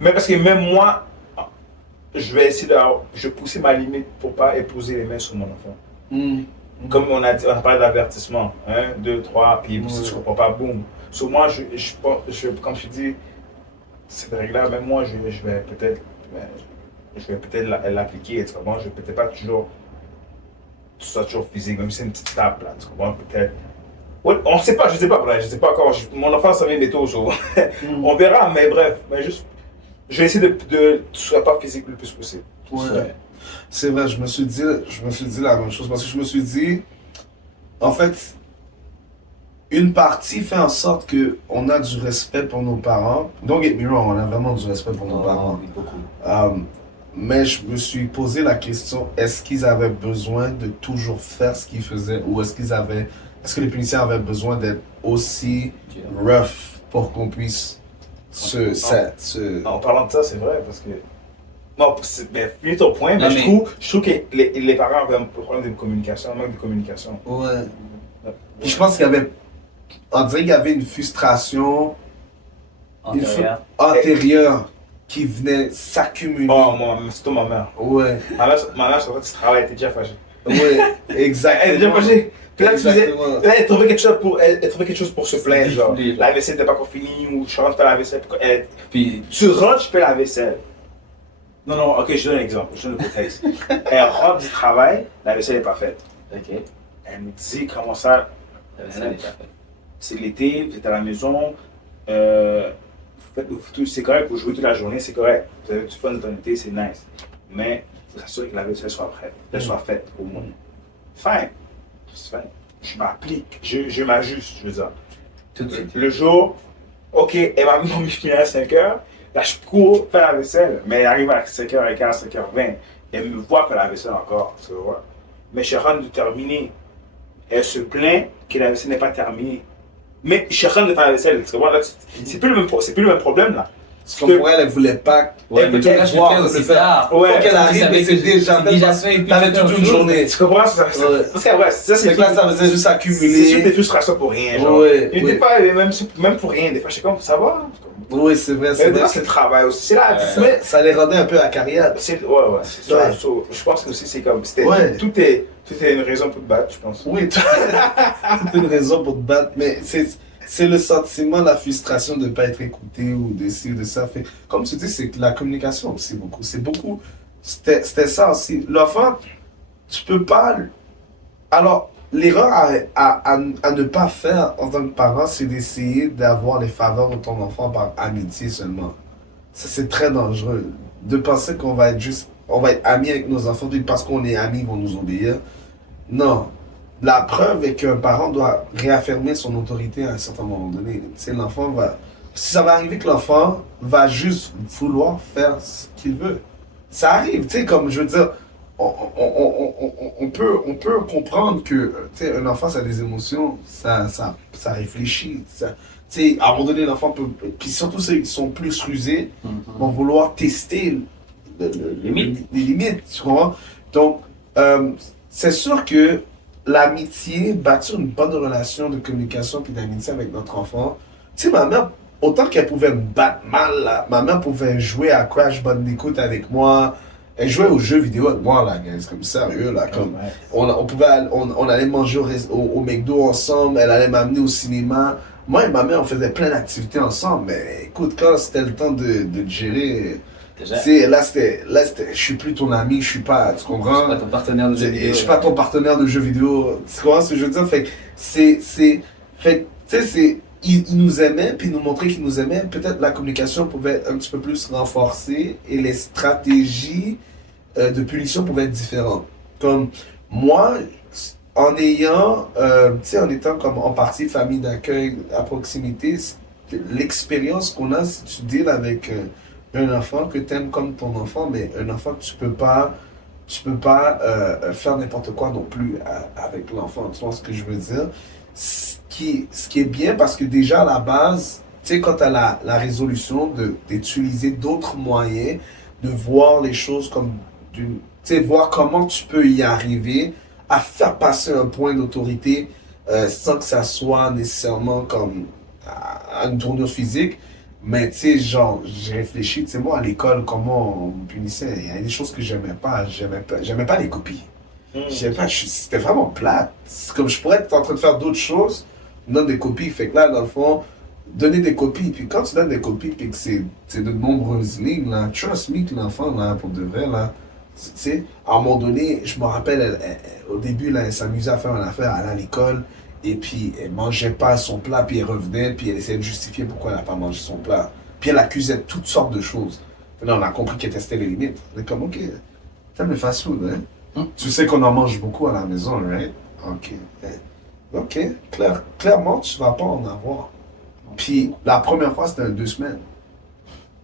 Mais parce que même moi, je vais essayer je vais pousser ma limite pour pas épouser les mains sur mon enfant. Comme on a parlé d'avertissement, 1, 2, 3, puis si tu comprends pas, boum. Sur moi, comme je dis, cette règle-là, même moi, je vais peut-être l'appliquer, tu comprends? Je vais peut-être pas toujours, tu sois toujours physique, même si c'est une petite tape, là, tu comprends? Peut-être. Ouais, on sait pas, je sais pas encore, mon enfant, ça vient bientôt, on verra, mais bref, mais juste, je vais essayer de tu sois pas physique le plus possible. Ouais. C'est vrai, je me suis dit la même chose parce que je me suis dit, en fait, une partie fait en sorte que on a du respect pour nos parents. Don't get me wrong, on a vraiment du respect pour nos parents. Oui, beaucoup. Mais je me suis posé la question, est-ce qu'ils avaient besoin de toujours faire ce qu'ils faisaient ou est-ce que les policiers avaient besoin d'être aussi rough pour qu'on puisse En parlant de ça, c'est vrai, parce que. Non, finis ton point, mais je trouve que les parents avaient un problème de communication, un manque de communication. Ouais. Puis je pense on dirait qu'il y avait une frustration antérieure qui venait s'accumuler. Oh, c'est toi ma mère. Ouais. Ma mère, sur tu travailles, elle était déjà fâchée. Ouais, exactement. Elle était déjà fâchée. Puis là, Exactement. elle trouvait quelque chose pour se plaindre, genre. La vaisselle n'était pas encore finie, ou je rentre faire la vaisselle. Puis, Tu rentres, je fais la vaisselle. Non, ok, je donne un exemple, je donne le contexte. Elle rentre du travail, la vaisselle n'est pas faite. ok, Elle me dit, comment ça, c'est l'été, vous êtes à la maison, c'est correct pour jouer toute la journée, c'est correct. Vous avez du fun dans l'été, c'est nice. Mais il faut s'assurer que la vaisselle soit prête, qu'elle soit faite au moins. Fine. Je m'applique, je m'ajuste, je veux dire. tout de suite. Le jour, ok, elle m'a mis finir à 5h, là je cours faire la vaisselle, mais elle arrive à 5h15, 5h20, elle me voit faire la vaisselle encore, tu vois. Mais je suis en train de terminer. Elle se plaint que la vaisselle n'est pas terminée. Mais je suis en train de faire la vaisselle, tu vois, là, c'est plus le même problème là. Parce que pour elle, elle voulait pas. Ouais, mais qu'elle là, je le voit fais le aussi faire. tard. Ouais, qu'elle Vous arrive, savez mais c'est que déjà fait, et puis t'avais faites toute autre une chose. journée. Tu comprends ça? Ouais. Parce que ouais, ça c'est C'est que là, ça faisait juste c'est accumuler. juste des frustrations pour rien, genre. Ouais, Et des fois, même pour rien, des fois, je sais comme, ça va. Oui, c'est vrai, Mais c'est des fois, vrai. c'est le travail aussi. C'est là, Mais ça les rendait un peu acariades. ouais, c'est ça. Ouais. So, je pense que aussi, c'est comme, Ouais. tout est une raison pour te battre, je pense. Oui, c'est une raison pour te battre, mais c'est le sentiment, la frustration de ne pas être écouté ou d'essayer de ça. Fait, comme tu dis, c'est que la communication aussi beaucoup. C'est beaucoup. C'était ça aussi. L'enfant, tu peux pas. Alors, l'erreur à ne pas faire en tant que parent, c'est d'essayer d'avoir les faveurs de ton enfant par amitié seulement. Ça, c'est très dangereux. De penser qu'on va être juste, on va être amis avec nos enfants, puis parce qu'on est amis, ils vont nous obéir. Non. La preuve est qu'un parent doit réaffirmer son autorité à un certain moment donné. Tu sais, l'enfant va... Si ça va arriver que l'enfant va juste vouloir faire ce qu'il veut. Ça arrive, tu sais, comme je veux dire, on peut comprendre que, tu sais, un enfant, ça a des émotions, ça réfléchit. Ça, tu sais, à un moment donné, l'enfant peut... Puis surtout, ceux qui sont plus rusés vont vouloir tester les limites, tu comprends? Donc, c'est sûr que l'amitié, bâtir une bonne relation de communication puis d'amitié avec notre enfant. Tu sais, ma mère, autant qu'elle pouvait me battre mal, là, ma mère pouvait jouer à Crash Bandicoot avec moi. Elle jouait aux jeux vidéo avec moi, là, guys, comme sérieux, là. Comme, on allait manger au McDo ensemble, elle allait m'amener au cinéma. Moi et ma mère, on faisait plein d'activités ensemble, mais écoute, quand c'était le temps de gérer. Là, je suis plus ton ami, je suis pas, tu comprends? Je suis pas ton partenaire de jeu vidéo. Je suis pas ton partenaire de jeu vidéo. Tu comprends ce que je veux dire? Fait que, tu sais, il nous aimait, puis il nous montrait qu'il nous aimait. Peut-être la communication pouvait être un petit peu plus renforcée et les stratégies de punition pouvaient être différentes. Comme moi, en ayant, tu sais, en étant comme en partie famille d'accueil à proximité, l'expérience qu'on a, si tu deals avec un enfant que tu aimes comme ton enfant, mais un enfant que tu peux pas faire n'importe quoi non plus avec l'enfant. Tu vois ce que je veux dire? Ce qui est bien parce que déjà à la base, tu sais, quand tu as la résolution d'utiliser d'autres moyens, de voir les choses comme tu sais, voir comment tu peux y arriver à faire passer un point d'autorité sans que ça soit nécessairement comme à une tournure physique. Mais tu sais, genre, j'ai réfléchi, tu sais, moi à l'école, comment on me punissait. Il y a des choses que j'aimais pas. J'aimais pas les copies. J'aimais pas, c'était vraiment plate. C'est comme je pourrais être en train de faire d'autres choses, on donne des copies. Fait que là, dans le fond, donner des copies. Puis quand tu donnes des copies, puis que c'est de nombreuses lignes, là, trust me que l'enfant, là, pour de vrai, là, tu sais, à un moment donné, je me rappelle, au début, là, elle s'amusait à faire une affaire, elle allait à l'école. Et puis, elle mangeait pas son plat, puis elle revenait, puis elle essayait de justifier pourquoi elle n'a pas mangé son plat. Puis elle accusait de toutes sortes de choses. Puis là, on a compris qu'elle testait les limites. On est comme, ok, t'aimes le fast-food, hein? Tu sais qu'on en mange beaucoup à la maison, right? Ok. Ok, clairement, tu vas pas en avoir. Puis la première fois, c'était 2 semaines.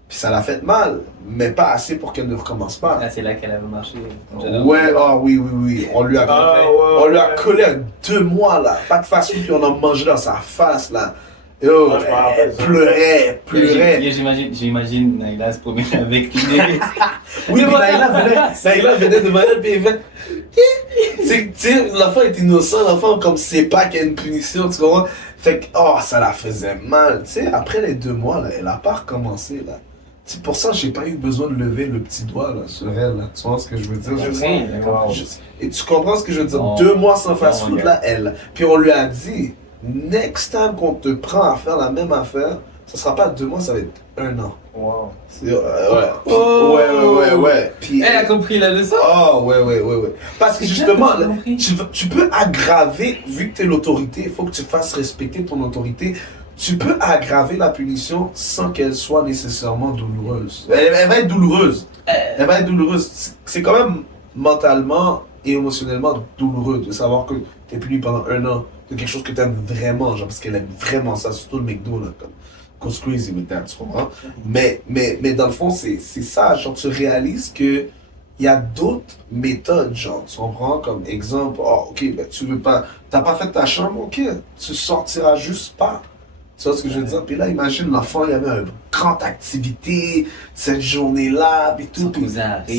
Puis ça l'a fait mal, mais pas assez pour qu'elle ne recommence pas. Ah, c'est là qu'elle avait marché. Ouais, oui. On lui a collé 2 mois, là. Pas de fast-food, puis on a mangé dans sa face, là. Yo, elle pleurait. J'imagine Naïla se promener avec Néris. Oui, mais Naïla venait devant elle, puis elle fait... Tu sais, l'enfant est innocent, l'enfant, comme c'est pas qu'il y a une punition, tu comprends? Fait que, ça la faisait mal. Tu sais, après les 2 mois, là, elle a pas recommencé, là. C'est pour ça que j'ai pas eu besoin de lever le petit doigt là, sur elle. Là. Tu vois ce que je veux dire? Et tu comprends ce que je veux dire? 2 mois sans fast-food, là, elle. Puis on lui a dit, next time qu'on te prend à faire la même affaire, ça sera pas 2 mois, ça va être 1 an. Wow. Ouais. Puis, elle a compris la leçon? Ouais. Parce que justement, là, tu peux aggraver, vu que tu es l'autorité, il faut que tu fasses respecter ton autorité. Tu peux aggraver la punition sans qu'elle soit nécessairement douloureuse. Elle va être douloureuse. C'est quand même mentalement et émotionnellement douloureux de savoir que tu es puni pendant 1 an de quelque chose que tu aimes vraiment, genre parce qu'elle aime vraiment ça, surtout le McDo, là, comme Cause Crazy with that, tu comprends? Mais dans le fond, c'est ça, genre tu réalises que il y a d'autres méthodes, genre, tu comprends? Comme exemple, ok, ben tu veux pas, t'as pas fait ta chambre, ok, tu sortiras juste pas. Tu vois ce que je veux dire? Puis là, imagine l'enfant, il y avait une grande activité cette journée-là, puis tout. Puis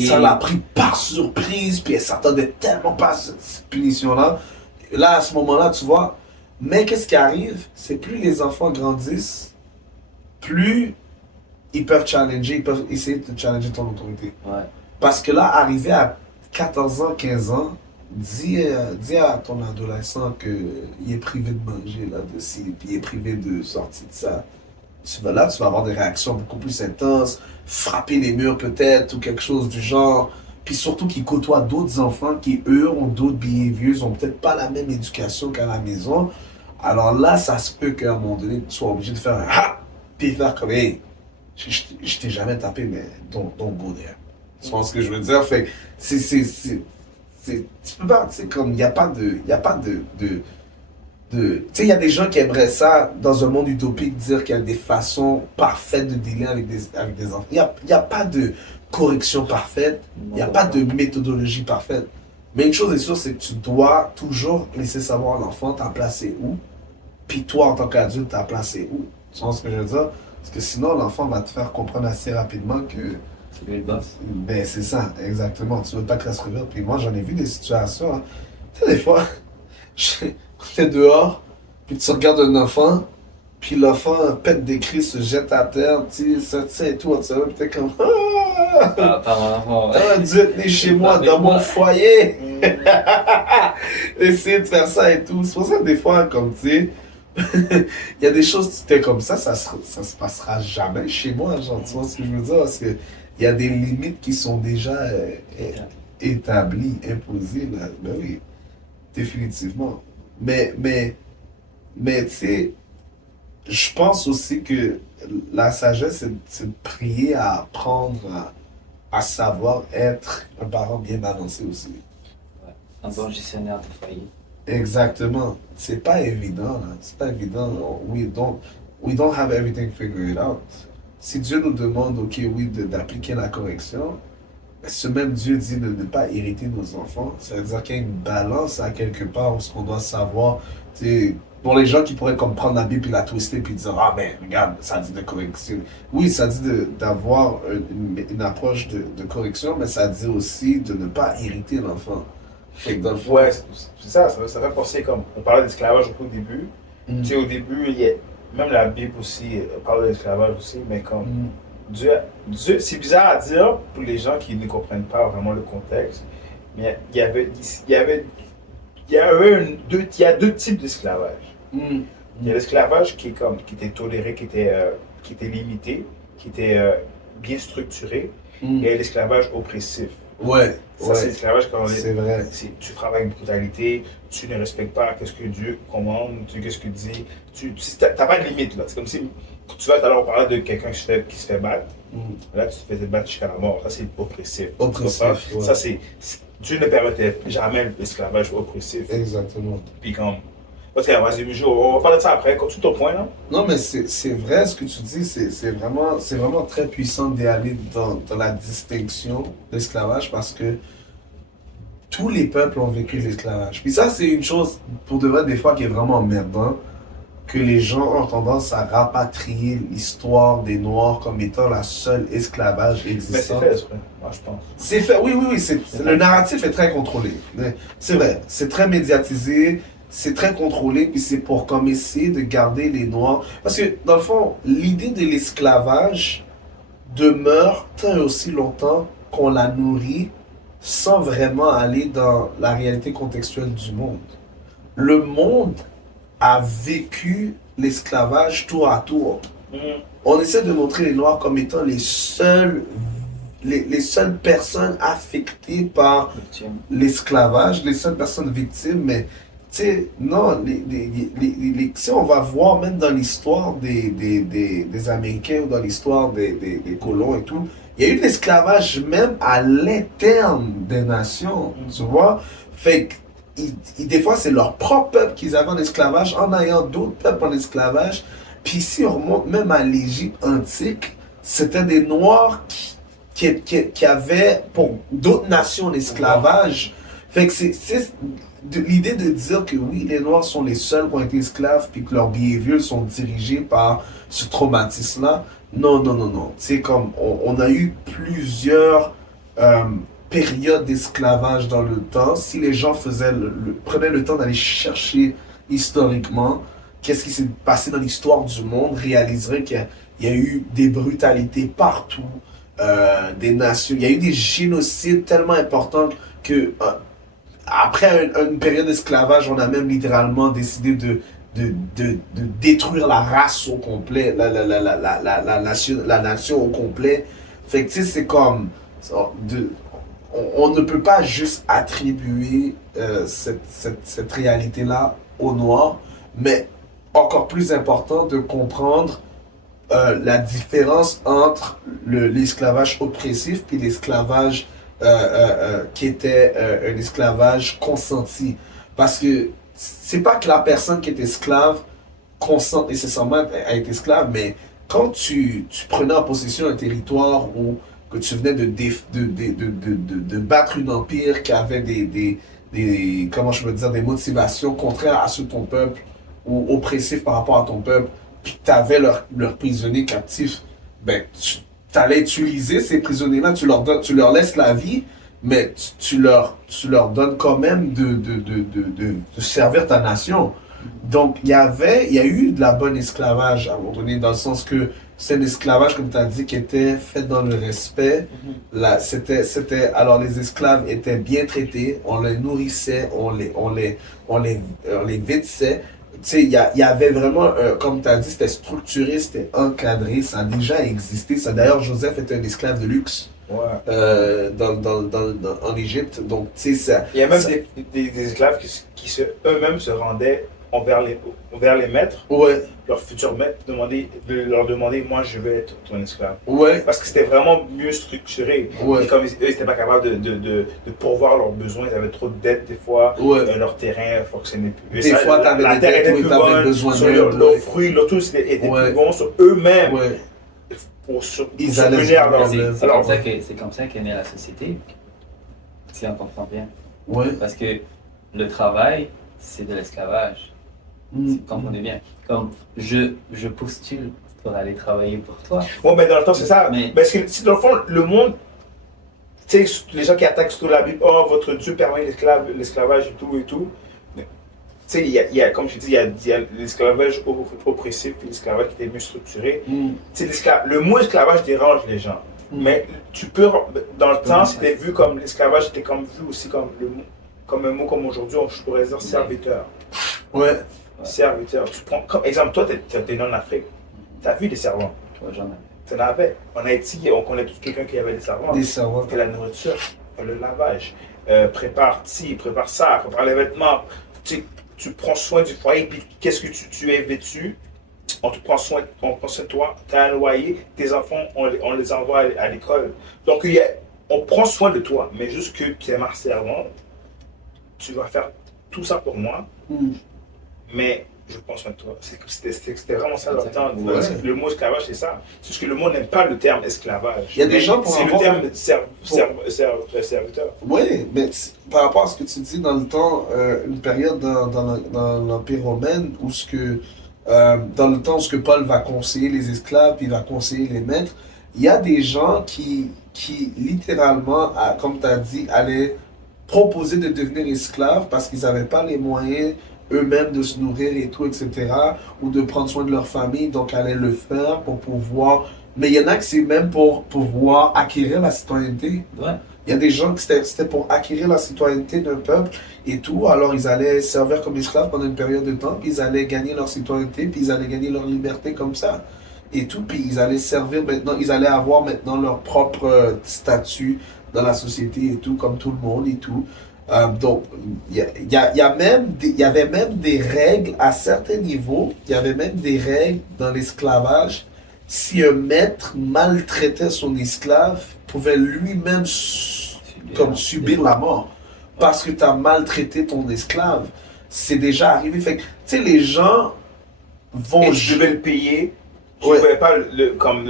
ça l'a pris par surprise, puis elle s'attendait tellement pas à cette punition-là. Là, à ce moment-là, tu vois. Mais qu'est-ce qui arrive? C'est plus les enfants grandissent, plus ils peuvent challenger, ils peuvent essayer de challenger ton autorité. Ouais. Parce que là, arrivé à 14 ans, 15 ans, dis à ton adolescent qu'il est privé de manger là-dessus, puis il est privé de sortir de ça. Tu vas avoir des réactions beaucoup plus intenses, frapper les murs peut-être, ou quelque chose du genre. Puis surtout qu'il côtoie d'autres enfants qui, eux, ont d'autres behaviors, ont peut-être pas la même éducation qu'à la maison. Alors là, ça se peut qu'à un moment donné, tu sois obligé de faire un « ha » puis faire comme « hey, je t'ai jamais tapé, mais don't go there. Tu vois ce que je veux dire? Fait que tu peux pas, tu sais, comme, il n'y a pas tu sais, il y a des gens qui aimeraient ça, dans un monde utopique, dire qu'il y a des façons parfaites de dealer avec des enfants. Il y a pas de correction parfaite, il n'y a pas de méthodologie parfaite. Mais une chose est sûre, c'est que tu dois toujours laisser savoir à l'enfant t'as placé où, puis toi, en tant qu'adulte, t'as placé où. Tu vois ce que je veux dire? Parce que sinon, l'enfant va te faire comprendre assez rapidement que... C'est lui le boss. Ben, c'est ça, exactement. Tu veux pas que ça se révèle. Puis moi, j'en ai vu des situations, hein. Tu sais, des fois, t'es dehors, puis tu regardes un enfant, puis l'enfant pète des cris, se jette à terre, tu sais, et tout, tu sais, puis t'es comme... Par mon enfant, ouais. T'aurais dû être né chez moi, Avec dans moi. mon foyer. Essayer de faire ça et tout. C'est pour ça que des fois, comme tu sais, il y a des choses, tu t'es comme ça se passera jamais chez moi, genre, tu vois ce que je veux dire? Parce que il y a des limites qui sont déjà établies, imposées, là. Ben oui, définitivement. Mais tu sais, je pense aussi que la sagesse, c'est de prier à apprendre à savoir être un parent bien avancé aussi. Un bon gestionnaire de foyer. Exactement. C'est pas évident, là. C'est pas évident. We don't have everything figured out. Si Dieu nous demande, ok, oui, d'appliquer la correction, mais ce même Dieu dit de ne pas irriter nos enfants. Ça veut dire qu'il y a une balance à quelque part où ce qu'on doit savoir. Tu sais, pour les gens qui pourraient comme prendre la Bible et la twister puis dire, ah ben, regarde, ça dit de correction. Oui, ça dit d'avoir une approche de correction, mais ça dit aussi de ne pas irriter l'enfant. Fait que dans le fond, Ouais, c'est ça, ça fait penser comme. On parlait d'esclavage au début. Tu sais, au début, même la Bible aussi parle d'esclavage aussi, mais comme. Dieu, c'est bizarre à dire pour les gens qui ne comprennent pas vraiment le contexte, mais il y a deux types d'esclavage. Il y a l'esclavage qui était toléré, qui était limité, qui était bien structuré, et il y a l'esclavage oppressif. Ouais, Ça, c'est l'esclavage quand c'est vrai. tu travailles avec brutalité, tu ne respectes pas qu'est-ce que Dieu commande, qu'est-ce que dit. Tu n'as pas de limite, là. C'est comme si tu vas tout à l'heure parler de quelqu'un qui se fait battre. Là, tu te faisais battre jusqu'à la mort. Ça, c'est oppressif. Oppressif, ouais. Ça, Dieu ne permettait jamais l'esclavage oppressif. Exactement. Puis comme. Parce que, vas-y, on va parler de ça après. Tout ton point, là. Non, mais c'est vrai ce que tu dis, c'est vraiment très puissant d'aller dans la distinction de l'esclavage parce que tous les peuples ont vécu l'esclavage. Puis ça, c'est une chose, pour de vrai, des fois, qui est vraiment emmerdant, que les gens ont tendance à rapatrier l'histoire des Noirs comme étant la seule esclavage Mais c'est existante. fait exprès, moi, je pense. C'est fait, oui, le narratif est très contrôlé. C'est vrai, c'est très médiatisé, c'est très contrôlé, puis c'est pour comme essayer de garder les Noirs. Parce que, dans le fond, l'idée de l'esclavage demeure tant et aussi longtemps qu'on la nourrit sans vraiment aller dans la réalité contextuelle du monde. Le monde a vécu l'esclavage tour à tour. On essaie de montrer les Noirs comme étant les seules personnes affectées par l'esclavage, les seules personnes victimes, mais tu sais, non, si on va voir même dans l'histoire des Américains ou dans l'histoire des colons et tout, il y a eu de l'esclavage même à l'interne des nations, tu vois. Fait que des fois, c'est leur propre peuple qu'ils avaient en esclavage en ayant d'autres peuples en esclavage. Puis si on remonte même à l'Égypte antique, c'était des Noirs qui avaient pour d'autres nations en esclavage. Fait que c'est l'idée de dire que oui, les Noirs sont les seuls qui ont été esclaves puis que leurs behaviors sont dirigés par ce traumatisme-là. Non. C'est comme, on a eu plusieurs périodes d'esclavage dans le temps. Si les gens prenaient le temps d'aller chercher historiquement qu'est-ce qui s'est passé dans l'histoire du monde, réaliseraient qu'il y a eu des brutalités partout, des nations. Il y a eu des génocides tellement importants que après une période d'esclavage, on a même littéralement décidé de détruire la race au complet, la nation au complet. Fait que tu sais, c'est comme... On ne peut pas juste attribuer cette réalité-là aux Noirs, mais encore plus important de comprendre la différence entre l'esclavage oppressif et l'esclavage qui était un esclavage consenti. Parce que c'est pas que la personne qui est esclave consent nécessairement à être esclave, mais quand tu prenais en possession un territoire ou que tu venais de battre un empire qui avait comment je peux dire, des motivations contraires à ceux de ton peuple ou oppressifs par rapport à ton peuple, puis que tu avais leurs prisonniers captifs, ben, tu allais utiliser ces prisonniers-là, tu leur laisses la vie, mais tu leur donnes quand même de servir ta nation. Donc, il y a eu de la bonne esclavage à un moment donné, dans le sens que c'est un esclavage, comme tu as dit, qui était fait dans le respect. Là, alors les esclaves étaient bien traités, on les nourrissait, on les vêtissait. Tu sais, il y avait vraiment, comme tu as dit, c'était structuré, c'était encadré, ça a déjà existé. Ça, d'ailleurs, Joseph était un esclave de luxe. Ouais. En Égypte. Donc, tu sais, ça. Il y a même des esclaves qui eux-mêmes se rendaient envers les maîtres, Ouais, leurs futurs maîtres, leur demander, moi je veux être ton esclave. ouais, Parce que c'était vraiment mieux structuré. Ouais. Et comme eux, ils n'étaient pas capables de pourvoir leurs besoins, ils avaient trop de dettes des fois, ouais. leur terrain fonctionnait plus. Des fois, t'avais la des terre dettes, était oui, plus t'avais bonne, besoin sur d'aide, leurs ouais. fruits, leurs tout étaient Ouais. plus bons sur eux-mêmes. Ouais. Pour Ils allaient subvenir à se leurs faire C'est alors, comme ça qu'est née la société, si on comprend bien. Ouais. Parce que le travail, c'est de l'esclavage. Mm. Comprenez bien. Comme je postule pour aller travailler pour toi. bon, mais dans le temps, c'est ça. Mais- Parce que si dans le fond, le monde, tu sais, les gens qui attaquent sur la Bible, oh, votre Dieu permet l'esclavage et tout. Mais, tu sais, il y a, comme je dis, il y a l'esclavage oppressif et l'esclavage qui était mieux structuré. Mm. Tu sais, le mot esclavage dérange les gens. Mm. Mais tu peux, dans le temps, c'était vu comme l'esclavage, était comme vu aussi comme un mot comme aujourd'hui, je pourrais dire serviteur. Ouais. Serviteur. Tu prends, comme exemple, toi, t'es né en Afrique, tu as vu des servants. Ouais, j'en ai. Tu en avais. En Haïti, on connaît tous quelqu'un qui avait des servants. Des servants. Fait la nourriture, fait le lavage, prépare ci, prépare ça, prépare les vêtements. Tu prends soin du foyer, puis qu'est-ce que tu es vêtu? On prend soin de toi, tu as un loyer, tes enfants, on les envoie à l'école. Donc, on prend soin de toi, mais juste que tu es ma servante, tu vas faire tout ça pour moi, Mm. mais je prends soin de toi. C'était vraiment ça leur temps. Ouais. Le mot esclavage, c'est ça. C'est juste que le monde n'aime pas le terme esclavage. Il y a des Mais gens pour c'est le avoir- terme serviteur. Oui, mais par rapport à ce que tu dis dans le temps, une période dans l'Empire romain où dans le temps où ce que Paul va conseiller les esclaves, puis il va conseiller les maîtres, il y a des gens qui littéralement, comme tu as dit, allaient proposer de devenir esclaves parce qu'ils n'avaient pas les moyens eux-mêmes de se nourrir et tout, etc., ou de prendre soin de leur famille, donc allaient le faire pour pouvoir... Mais il y en a qui c'est même pour pouvoir acquérir la citoyenneté. Ouais. Il y a des gens qui c'était pour acquérir la citoyenneté d'un peuple et tout. Alors ils allaient servir comme esclaves pendant une période de temps, puis ils allaient gagner leur citoyenneté, puis ils allaient gagner leur liberté comme ça et tout. Puis ils allaient servir maintenant, ils allaient avoir maintenant leur propre statut dans la société et tout, comme tout le monde et tout. Donc il y avait même des règles à certains niveaux. Il y avait même des règles dans l'esclavage. Si un maître maltraitait son esclave, pouvait lui-même subir la mort parce que tu as maltraité ton esclave. C'est déjà arrivé. Fait que, tu sais, les gens vont... Et tu devais le payer. Tu ne Ouais. pouvais pas comme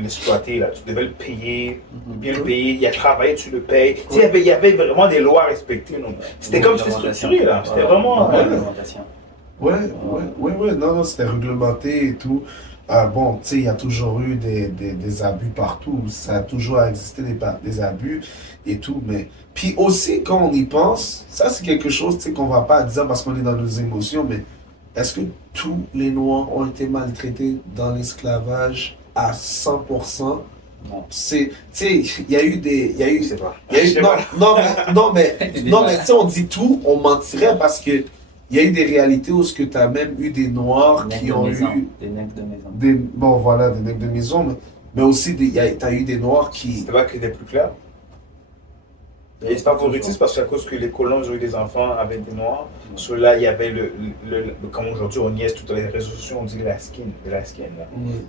l'exploiter, là. Tu devais le payer, bien le payer. Il a travaillé, tu le payes. Tu sais, il y avait vraiment des lois à respecter. Non? C'était comme c'était structuré, là. C'était vraiment... Ouais. Réglementation. Ouais, non, c'était réglementé et tout. Bon, tu sais, il y a toujours eu des abus partout. Ça a toujours existé des abus et tout. Mais puis aussi, quand on y pense, ça c'est quelque chose, tu sais, qu'on va pas dire parce qu'on est dans nos émotions, mais est-ce que tous les Noirs ont été maltraités dans l'esclavage à 100%? Non. Tu sais, il y a eu des... Je sais pas. Il y a eu- Je sais non, pas. non, mais si on dit tout, on mentirait parce que il y a eu des réalités où tu as même eu des Noirs Des qui nègres de ont maison. eu Des nègres de maison. bon voilà, des nègres de maison, mais aussi tu as eu des Noirs qui... C'était pas que des plus clairs. Il y a des favoritisme parce qu'à cause que les colons ont eu des enfants avec des noirs, sur là il y avait comme aujourd'hui on niaise toutes les réseaux sociaux, on dit la skin, là.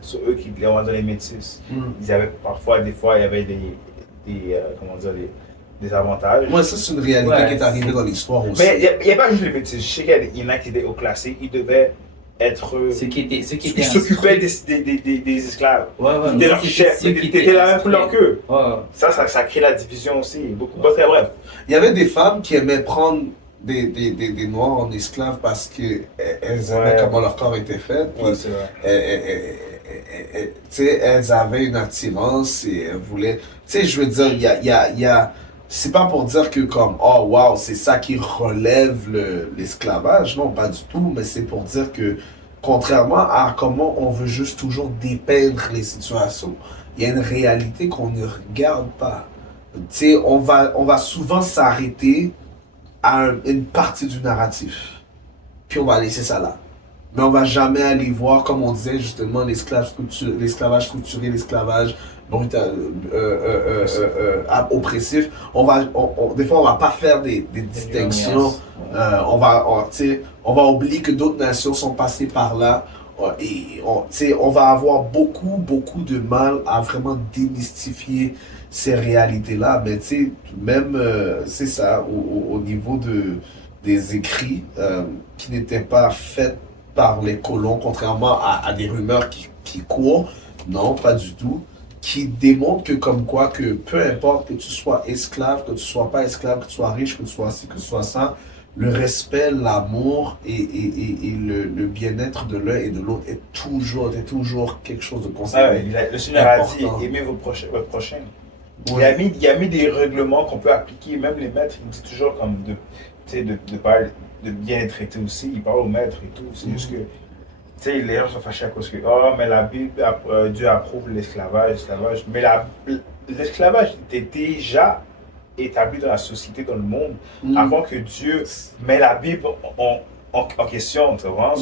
Sur eux qui on va dans les métis. Ils avaient parfois, des fois, il y avait comment dire, des avantages. Moi, ça, c'est une réalité qui est arrivée dans l'histoire aussi. Mais il n'y a pas juste les métis. Je sais qu'il y en a qui étaient haut classés, ils devaient être. Ceux qui Ils s'occupaient des esclaves. Ouais, Ils étaient leurs chefs. Ils étaient la même couleur qu'eux. Ouais. Ça crée la division aussi. Beaucoup. Bon, très bref. Il y avait des femmes qui aimaient prendre des noirs en esclaves parce qu'elles aimaient comment leur corps était fait. Ouais, c'est vrai. Elles avaient une attirance et elles voulaient. Tu sais, je veux dire, il y a c'est pas pour dire que comme, oh wow, c'est ça qui relève l'esclavage, non, pas du tout, mais c'est pour dire que, contrairement à comment on veut juste toujours dépeindre les situations, il y a une réalité qu'on ne regarde pas. Tu sais, on va souvent s'arrêter à une partie du narratif, puis on va laisser ça là. Mais on va jamais aller voir, comme on disait justement, l'esclavage structuré, l'esclavage brutal, oppressif. Des fois, on va pas faire des distinctions. On va oublier que d'autres nations sont passées par là. Et on va avoir beaucoup de mal à vraiment démystifier ces réalités-là. Mais même, c'est ça, au niveau des écrits qui n'étaient pas faits par les colons, contrairement à des rumeurs qui courent, non, pas du tout, qui démontrent que comme quoi, que peu importe que tu sois esclave, que tu sois pas esclave, que tu sois riche, que tu sois ci, que tu sois ça, le respect, l'amour et le bien-être de l'un et de l'autre est toujours quelque chose de considéré. Le Seigneur a dit, aimez votre prochain. Oui. Il a mis des règlements qu'on peut appliquer, même les maîtres, il dit toujours comme de bien être traité aussi, il parle aux maîtres et tout, c'est juste que, tu sais, les gens sont fâchés à cause que, oh, mais la Bible, Dieu approuve l'esclavage, mais l'esclavage était déjà établi dans la société, dans le monde, avant que Dieu met la Bible en question, tu vois.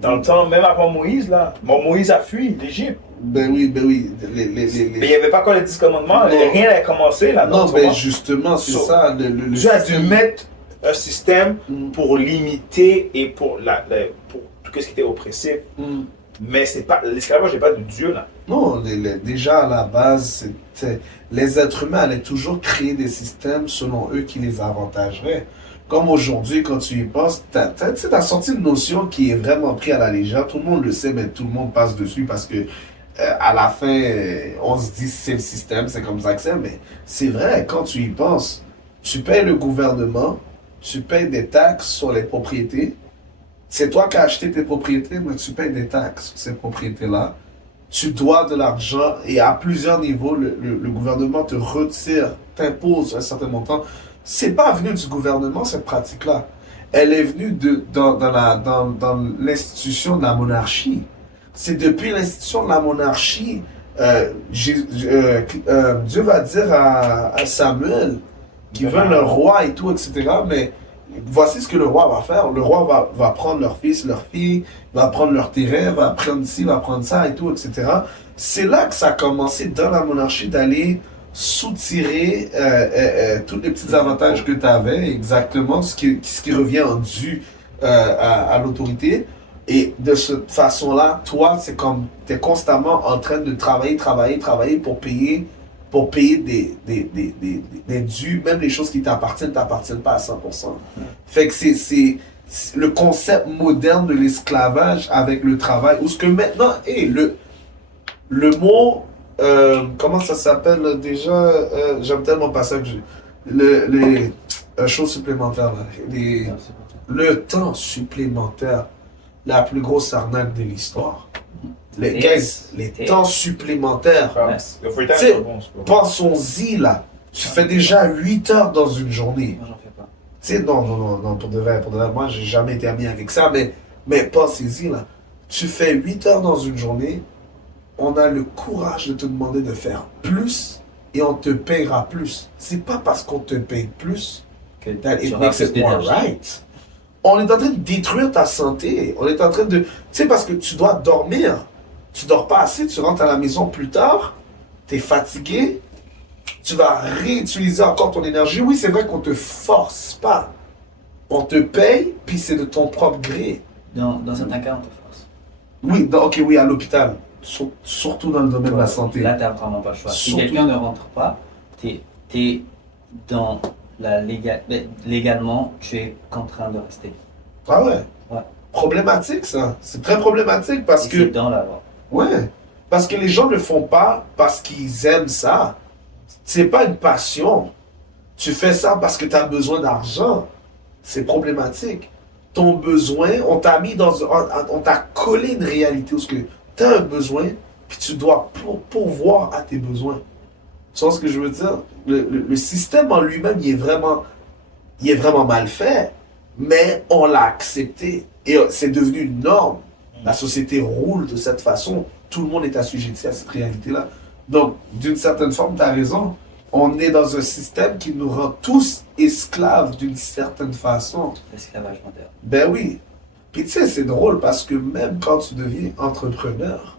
Dans le temps, même avant Moïse, là, Moïse a fui l'Égypte. Ben oui. Mais il n'y avait pas encore les 10 commandements, rien n'avait commencé là. Non, mais justement, c'est ça. Dieu a dû mettre un système pour limiter et pour tout ce qui était oppressif. Mais l'esclavage n'est pas de Dieu là. Non, déjà à la base, les êtres humains allaient toujours créer des systèmes selon eux qui les avantageraient. Comme aujourd'hui, quand tu y penses, t'as sorti une notion qui est vraiment prise à la légère. Tout le monde le sait, mais tout le monde passe dessus parce que à la fin, on se dit c'est le système, c'est comme ça que c'est. Mais c'est vrai, quand tu y penses, tu payes le gouvernement, tu payes des taxes sur les propriétés. C'est toi qui as acheté tes propriétés, mais tu payes des taxes sur ces propriétés-là. Tu dois de l'argent et à plusieurs niveaux, le gouvernement te retire, t'impose un certain montant. C'est pas venu du gouvernement, cette pratique-là. Elle est venue dans l'institution de la monarchie. C'est depuis l'institution de la monarchie, Dieu va dire à Samuel qu'il veut le roi et tout, etc. Mais voici ce que le roi va faire. Le roi va prendre leur fils, leur fille, va prendre leur terrain, va prendre ci, va prendre ça et tout, etc. C'est là que ça a commencé dans la monarchie d'aller soutirer tous les petits avantages que tu avais, exactement ce qui revient en dû à l'autorité. Et de cette façon-là, toi, c'est comme tu es constamment en train de travailler pour payer des dus, même les choses qui t'appartiennent pas à 100%. Fait que c'est le concept moderne de l'esclavage avec le travail, ou ce que maintenant, le mot, comment ça s'appelle déjà, j'aime tellement pas ça que les choses supplémentaires, là, le temps supplémentaire, la plus grosse arnaque de l'histoire. Les temps supplémentaires. Pensons-y là. Tu fais déjà 8 heures dans une journée. Moi, j'en fais pas. Tu sais, non, pour de vrai, moi, j'ai jamais été ami avec ça, mais pensez-y là. Tu fais 8 heures dans une journée, on a le courage de te demander de faire plus et on te payera plus. C'est pas parce qu'on te paye plus that it makes it more right. On est en train de détruire ta santé. On est en train de... Tu sais, parce que tu dois dormir. Tu dors pas assez, tu rentres à la maison plus tard, tu es fatigué, tu vas réutiliser encore ton énergie. Oui, c'est vrai qu'on te force pas. On te paye, puis c'est de ton propre gré. Dans certains cas, on te force. Oui, ok, oui, à l'hôpital. Surtout dans le domaine de la santé. Là, tu n'as vraiment pas le choix. Si Surtout- quelqu'un ne rentre pas, t'es dans la légalement, tu es contraint de rester. Ah ouais. Ouais. Problématique, ça. C'est très problématique parce Et que... c'est dans la loi. Ouais. Parce que les gens ne le font pas parce qu'ils aiment ça. C'est pas une passion. Tu fais ça parce que tu as besoin d'argent. C'est problématique. Ton besoin, on t'a mis on t'a collé une réalité où tu as un besoin, puis tu dois pourvoir à tes besoins. Tu vois ce que je veux dire? Le système en lui-même, il est vraiment mal fait, mais on l'a accepté. Et c'est devenu une norme. La société roule de cette façon. Tout le monde est assujetti à cette réalité-là. Donc, d'une certaine forme, tu as raison. On est dans un système qui nous rend tous esclaves d'une certaine façon. L'esclavage moderne. Ben oui. Puis tu sais, c'est drôle parce que même quand tu deviens entrepreneur,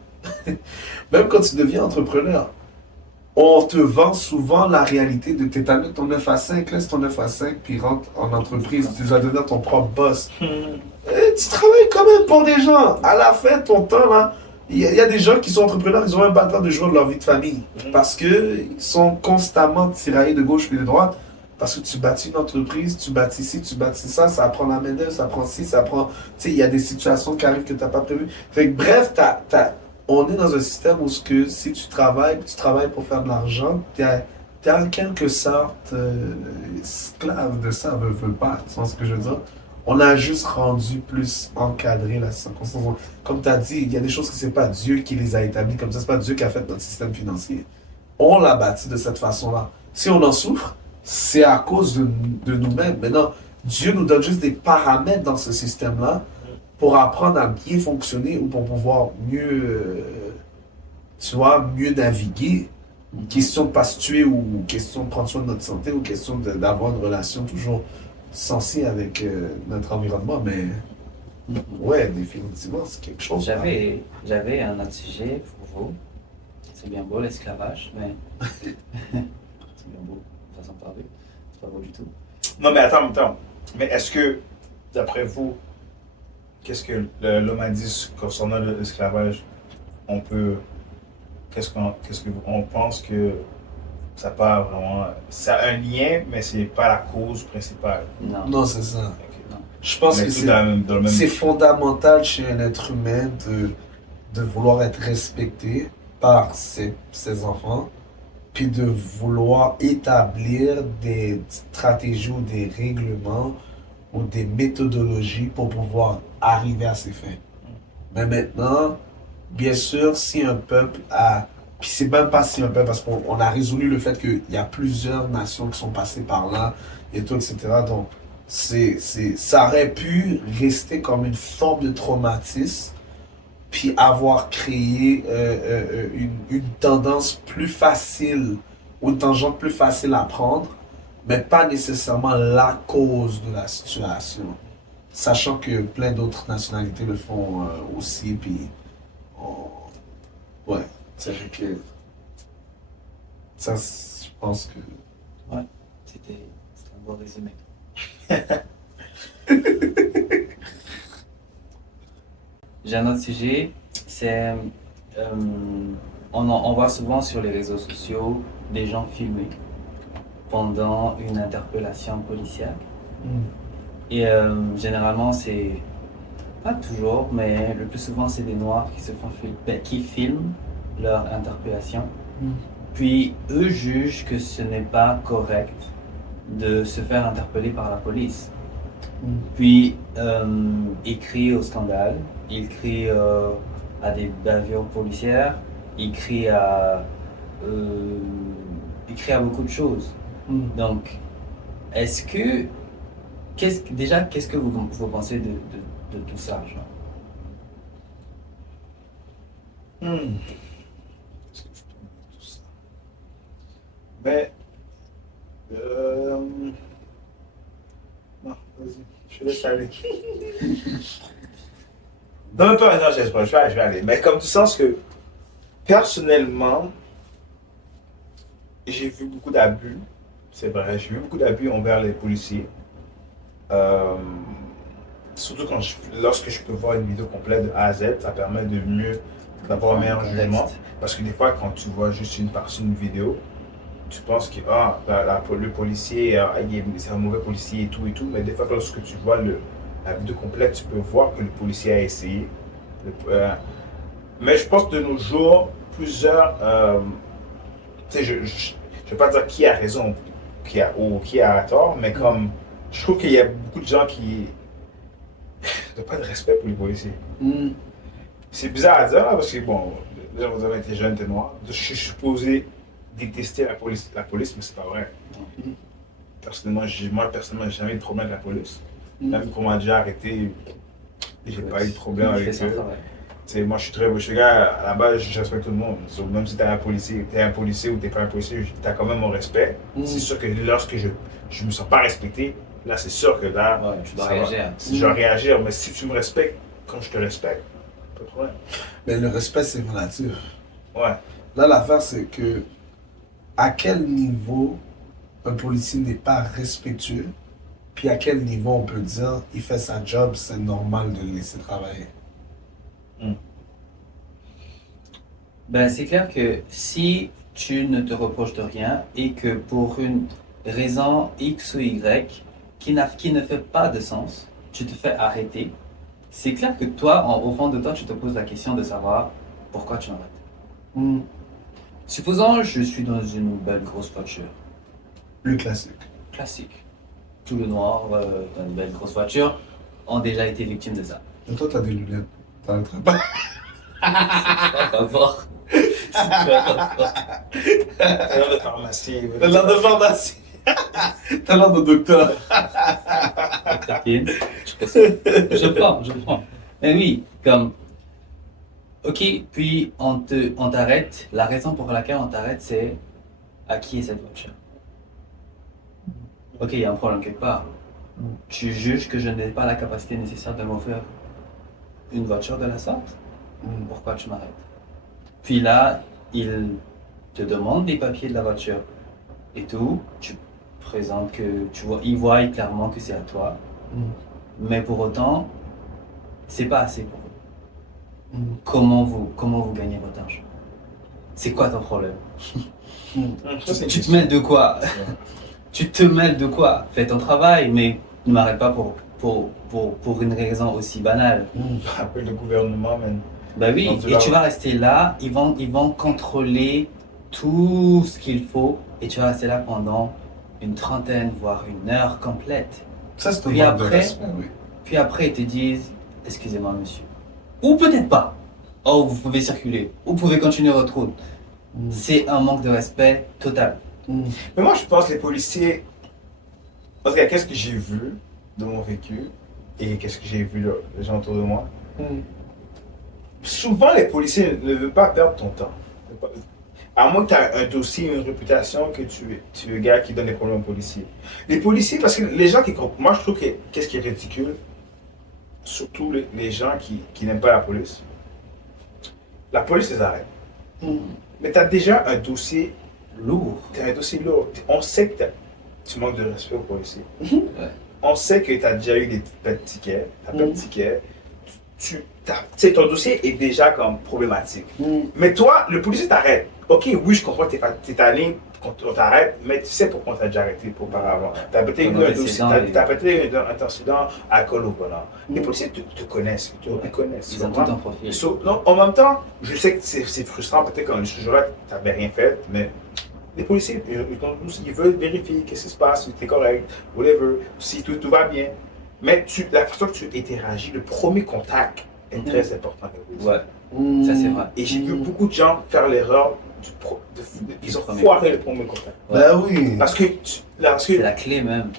on te vend souvent la réalité de t'établir ton 9 à 5, laisse ton 9 à 5, puis rentre en entreprise. Tu vas devenir ton propre boss. Et tu travailles quand même pour des gens. À la fin, ton temps, là, il y a des gens qui sont entrepreneurs, ils ont même pas le temps de jouer de leur vie de famille. Parce qu'ils sont constamment tiraillés de gauche et de droite. Parce que tu bâtis une entreprise, tu bâtis ci, tu bâtis ça, ça prend la main-d'œuvre, ça prend ci, ça prend. Tu sais, il y a des situations qui arrivent que tu n'as pas prévues. Fait que bref, on est dans un système où si tu travailles pour faire de l'argent, tu es en quelque sorte esclave de ça, veut pas. Tu vois ce que je veux dire? On a juste rendu plus encadré la circonstance. Comme tu as dit, il y a des choses que c'est pas Dieu qui les a établies comme ça, c'est pas Dieu qui a fait notre système financier. On l'a bâti de cette façon-là. Si on en souffre, c'est à cause de nous-mêmes. Maintenant, Dieu nous donne juste des paramètres dans ce système-là pour apprendre à bien fonctionner ou pour pouvoir mieux, mieux naviguer. Question de ne pas se tuer ou question de prendre soin de notre santé ou question d'avoir une relation toujours sensée avec notre environnement. Mais ouais, définitivement, c'est quelque chose. J'avais un autre sujet pour vous. C'est bien beau l'esclavage, mais c'est bien beau, façon de parler. C'est pas beau du tout. Non, mais attends. Mais est-ce que, d'après vous, qu'est-ce que l'homme a dit concernant l'esclavage? Qu'est-ce qu'on pense que ça part vraiment. Ça a un lien, mais c'est pas la cause principale. Non, c'est ça. Okay. Non. Je pense que c'est fondamental chez un être humain de vouloir être respecté par ses enfants, puis de vouloir établir des stratégies ou des règlements ou des méthodologies pour pouvoir arriver à ses fins. Mais maintenant, bien sûr, si un peuple a... Puis c'est même pas si un peuple, parce qu'on a résolu le fait qu'il y a plusieurs nations qui sont passées par là, et tout, etc. Donc, ça aurait pu rester comme une forme de traumatisme, puis avoir créé une tendance plus facile, ou une tangente plus facile à prendre, mais pas nécessairement la cause de la situation. Sachant que plein d'autres nationalités le font aussi, puis ouais, c'est vrai que ça, je pense que... Ouais, c'était un bon résumé. J'ai un autre sujet, c'est on voit souvent sur les réseaux sociaux des gens filmés pendant une interpellation policière. Et généralement, c'est pas toujours, mais le plus souvent, c'est des Noirs qui filment leur interpellation. Puis eux jugent que ce n'est pas correct de se faire interpeller par la police. Puis ils crient au scandale, ils crient à des bavures policières, ils crient à beaucoup de choses. Donc, qu'est-ce que vous pensez de tout ça, genre? Qu'est-ce que je pense de tout ça? Ben, non, vas-y, je laisse aller. Non, je vais aller. Mais comme du sens que, personnellement, j'ai vu beaucoup d'abus, c'est vrai, j'ai vu beaucoup d'abus envers les policiers. Surtout lorsque je peux voir une vidéo complète de A à Z, ça permet de mieux, d'avoir un meilleur jugement. Parce que des fois, quand tu vois juste une partie d'une vidéo, tu penses que le policier, c'est un mauvais policier et tout, mais des fois, lorsque tu vois la vidéo complète, tu peux voir que le policier a essayé. Mais je pense que de nos jours, plusieurs, tu sais, je ne vais pas dire qui a raison ou qui a tort, mais comme je trouve qu'il y a beaucoup de gens qui n'ont pas de respect pour les policiers. C'est bizarre à dire là, parce que bon, déjà vous avez été jeune, t'es noir, je suis supposé détester la police, mais c'est pas vrai. Personnellement, moi personnellement, j'ai jamais eu de problème avec la police. Même qu'on m'a déjà arrêté, j'ai pas eu de problème avec eux. Moi, je suis gars, à la base, je respecte tout le monde. Donc, même si t'es un policier ou t'es pas un policier, t'as quand même mon respect. C'est sûr que lorsque je me sens pas respecté, là, c'est sûr que là, tu dois réagir. Je dois réagir, mais si tu me respectes comme je te respecte, pas de problème. Mais le respect, c'est relatif. Ouais. Là, l'affaire, c'est que à quel niveau un policier n'est pas respectueux, puis à quel niveau on peut dire il fait sa job, c'est normal de le laisser travailler. Ben, c'est clair que si tu ne te reproches de rien et que pour une raison X ou Y qui ne fait pas de sens, tu te fais arrêter, c'est clair que toi, au fond de toi, tu te poses la question de savoir pourquoi tu m'arrêtes. Supposons je suis dans une belle grosse voiture. Le classique. Classique. Tous les noirs dans une belle grosse voiture ont déjà été victimes de ça. Et toi, t'as des lunettes. T'arrêterais pas. Pas fort. T'as l'air de pharmacie. T'as l'air de pharmacie. T'as l'air de docteur. Je prends. Mais oui, comme... Ok, puis on t'arrête. La raison pour laquelle on t'arrête, c'est à qui est cette voiture? Ok, il y a un problème quelque part. Tu juges que je n'ai pas la capacité nécessaire de m'offrir une voiture de la sorte? Pourquoi tu m'arrêtes? Puis là, il te demande les papiers de la voiture et tout. Tu présentes que il voit clairement que c'est à toi. Mais pour autant, c'est pas assez pour eux. Comment vous gagnez votre argent? C'est quoi ton problème? Tu te mêles de quoi? Tu te mêles de quoi? Fais ton travail, mais ne m'arrête pas pour une raison aussi banale. Appelle le gouvernement, man. Bah oui, et tu vas rester là, ils vont contrôler tout ce qu'il faut, et tu vas rester là pendant une trentaine, voire une heure complète. Ça, c'est un manque de respect, oui. Puis après, ils te disent, excusez-moi monsieur. Ou peut-être pas. Oh, vous pouvez circuler. Vous pouvez continuer votre route. C'est un manque de respect total. Mais moi, je pense que les policiers... En tout cas, qu'est-ce que j'ai vu de mon vécu et qu'est-ce que j'ai vu les gens autour de moi. Souvent, les policiers ne veulent pas perdre ton temps. À moins que tu aies un dossier, une réputation, que tu es le gars qui donne des problèmes aux policiers. Les policiers, parce que les gens qui... Moi, je trouve que qu'est-ce qui est ridicule, surtout les gens qui n'aiment pas la police les arrête. Mais tu as déjà un dossier lourd. Tu as un dossier lourd. On sait que tu manques de respect aux policiers. On sait que tu as déjà eu des petits tickets. Tu as plein de tickets. Ton dossier est déjà comme problématique. Mais toi, le policier t'arrête. Ok, oui, je comprends que tu es tanné, on t'arrête, mais tu sais pourquoi on t'a déjà arrêté auparavant. Tu as peut-être eu un dossier, tu as peut-être un antécédent alcool au volant. Les policiers te connaissent, ils connaissent. Ils ont tout un profil. Donc, en même temps, je sais que c'est frustrant, peut-être quand ce jour-là, tu n'avais rien fait, mais les policiers, ils veulent vérifier qu'est-ce qui se passe, si tu es correct, whatever, si tout va bien. Mais la façon que tu interagis, le premier contact est très important. Ouais, ça c'est vrai. Et j'ai vu beaucoup de gens faire l'erreur, ils ont foiré le premier contact. Ben oui. Parce que c'est la clé même.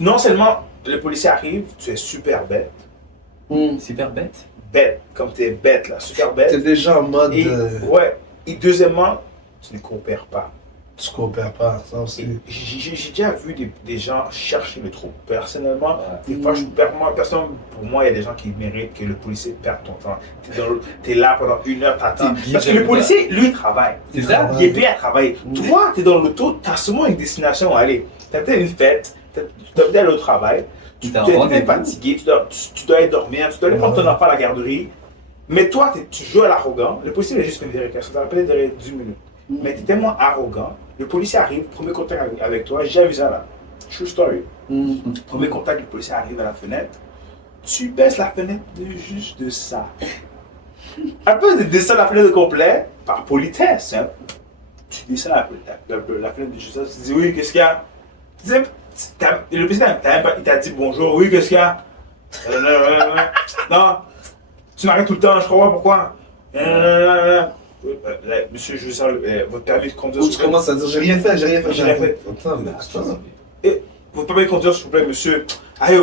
Non seulement le policier arrive, tu es super bête. Super bête? Bête, comme tu es bête là, super bête. Tu es déjà en mode... Ouais, et deuxièmement, tu ne coopères pas. Tu coopères pas, ça aussi. J'ai déjà vu des gens chercher le trou. Personnellement, des fois, pour moi, il y a des gens qui méritent que le policier perde ton temps. T'es là pendant 1 heure, t'attends. Parce que le policier, lui, il travaille. C'est ça? Il est payé à travailler. Toi, t'es dans l'auto, t'as seulement une destination à aller. T'as peut-être une fête, tu dois peut-être aller au travail, tu es fatigué, tu dois aller dormir, tu dois aller prendre ton enfant à la garderie. Mais toi, tu joues à l'arrogant. Le policier, il a juste fait une vérification. Ça va peut-être durer 10 minutes. Mais tu es tellement arrogant. Le policier arrive, premier contact avec toi. J'ai vu ça là. True story. Premier contact, le policier arrive à la fenêtre. Tu baisses la fenêtre de juste de ça. Un peu de descendre la fenêtre complet par politesse. Hein. Tu descends la fenêtre de juste ça. Tu dis oui, qu'est-ce qu'il y a? Le policier il t'a dit bonjour. Oui, qu'est-ce qu'il y a? Non. Tu m'arrêtes tout le temps, je comprends pas pourquoi. Monsieur, je veux savoir votre permis de conduire. Ou tu commences à dire j'ai rien fait. Attends, votre permis de conduire, s'il vous plaît, monsieur. Aïe,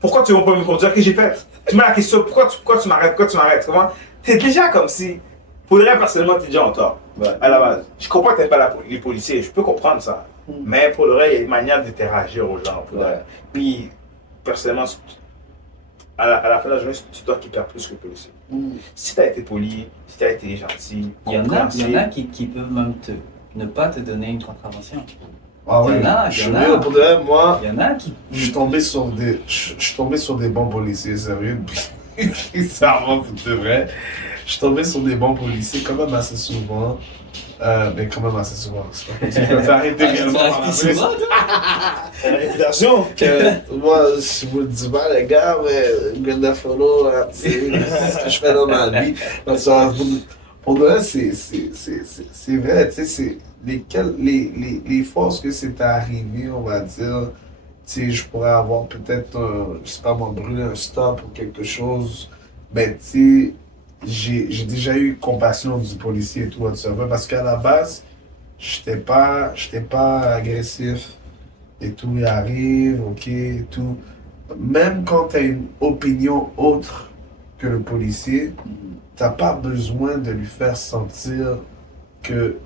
pourquoi tu veux mon permis de conduire? Qu'est-ce que j'ai fait? Tu m'as la question, pourquoi tu m'arrêtes? Comment? T'es déjà comme si, pour le reste, personnellement, t'es déjà en tort. À la base. Je comprends que t'aimes pas les policiers, je peux comprendre ça. Mais pour le reste, il y a une manière d'interagir aux gens. Puis, personnellement, à la fin de la journée, c'est toi qui perds plus que le policier. Si tu as été poli, si tu as été gentil, il y en a qui peuvent même ne pas te donner une contravention. Ah oui, moi, il y en a qui... Je suis tombé sur des bons policiers, sérieux. Ça vraiment de vrai. Je suis tombé sur des bons policiers quand même assez souvent. Mais quand même assez souvent. Tu peux faire arrêter également par la réputation. Moi, je vous le dis pas, les gars, mais Ganda Follow, c'est ce que je fais dans ma vie. Pour de vrai, c'est vrai, tu sais, c'est les forces que c'est arrivé, on va dire. Tu sais, je pourrais avoir peut-être, je sais pas moi, brûler un stop ou quelque chose. Mais tu sais, j'ai déjà eu compassion du policier et tout, parce qu'à la base, j'étais pas agressif et tout, il arrive, ok, et tout. Même quand tu as une opinion autre que le policier, t'as pas besoin de lui faire sentir que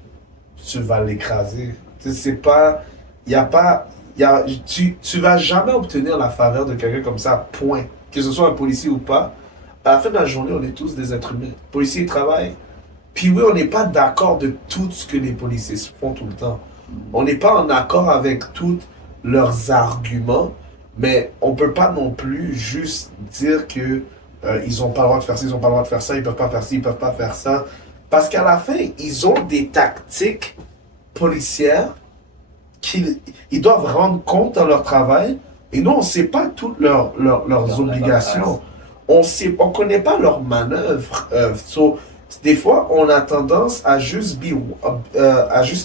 tu vas l'écraser. C'est pas, tu vas jamais obtenir la faveur de quelqu'un comme ça, point. Que ce soit un policier ou pas. À la fin de la journée, on est tous des êtres humains. Les policiers ils travaillent. Puis oui, on n'est pas d'accord de tout ce que les policiers font tout le temps. On n'est pas en accord avec tous leurs arguments, mais on ne peut pas non plus juste dire que ils n'ont pas le droit de faire ça, ils n'ont pas le droit de faire ça, ils ne peuvent pas faire ça, ils ne peuvent pas faire ça. Parce qu'à la fin, ils ont des tactiques policières qu'ils doivent rendre compte dans leur travail. Et nous, on ne sait pas toutes leurs obligations. On ne connaît pas leurs manœuvres. Des fois, on a tendance à juste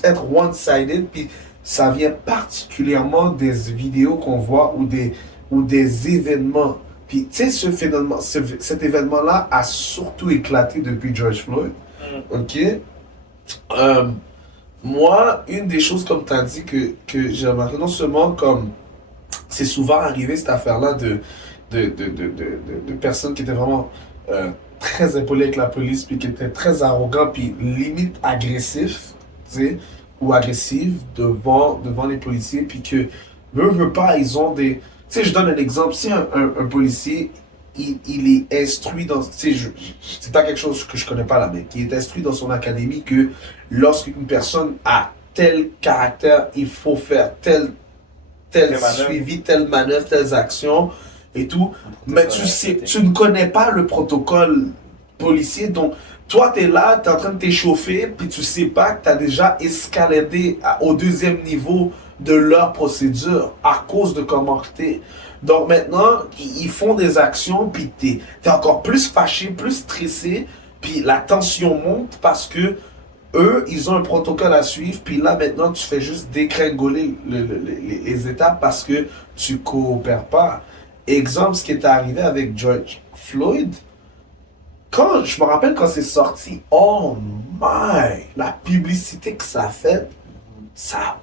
être one-sided, puis ça vient particulièrement des vidéos qu'on voit ou des événements. Puis, tu sais, cet événement-là a surtout éclaté depuis George Floyd. OK? Moi, une des choses, comme tu as dit, que j'ai remarqué, non seulement comme c'est souvent arrivé cette affaire-là de personnes qui étaient vraiment très impolies avec la police, puis qui étaient très arrogants, puis limite agressifs, tu sais, ou agressives devant les policiers, puis que, veut pas, ils ont des... Tu sais, je donne un exemple, si un policier, il est instruit dans... Tu sais, c'est pas quelque chose que je connais pas là, mais qui est instruit dans son académie que lorsqu'une personne a tel caractère, il faut faire tel suivi, telle manœuvre, telles actions et tout. Mais tu ne connais pas le protocole policier. Donc, toi, tu es là, tu es en train de t'échauffer, puis tu sais pas que tu as déjà escaladé au 2e niveau de leur procédure à cause de comment tu es. Donc maintenant, ils font des actions, puis tu es encore plus fâché, plus stressé, puis la tension monte parce que eux, ils ont un protocole à suivre, puis là, maintenant, tu fais juste dégringoler les étapes parce que tu coopères pas. Exemple, ce qui est arrivé avec George Floyd, je me rappelle quand c'est sorti, oh my, la publicité que ça a fait, ça n'a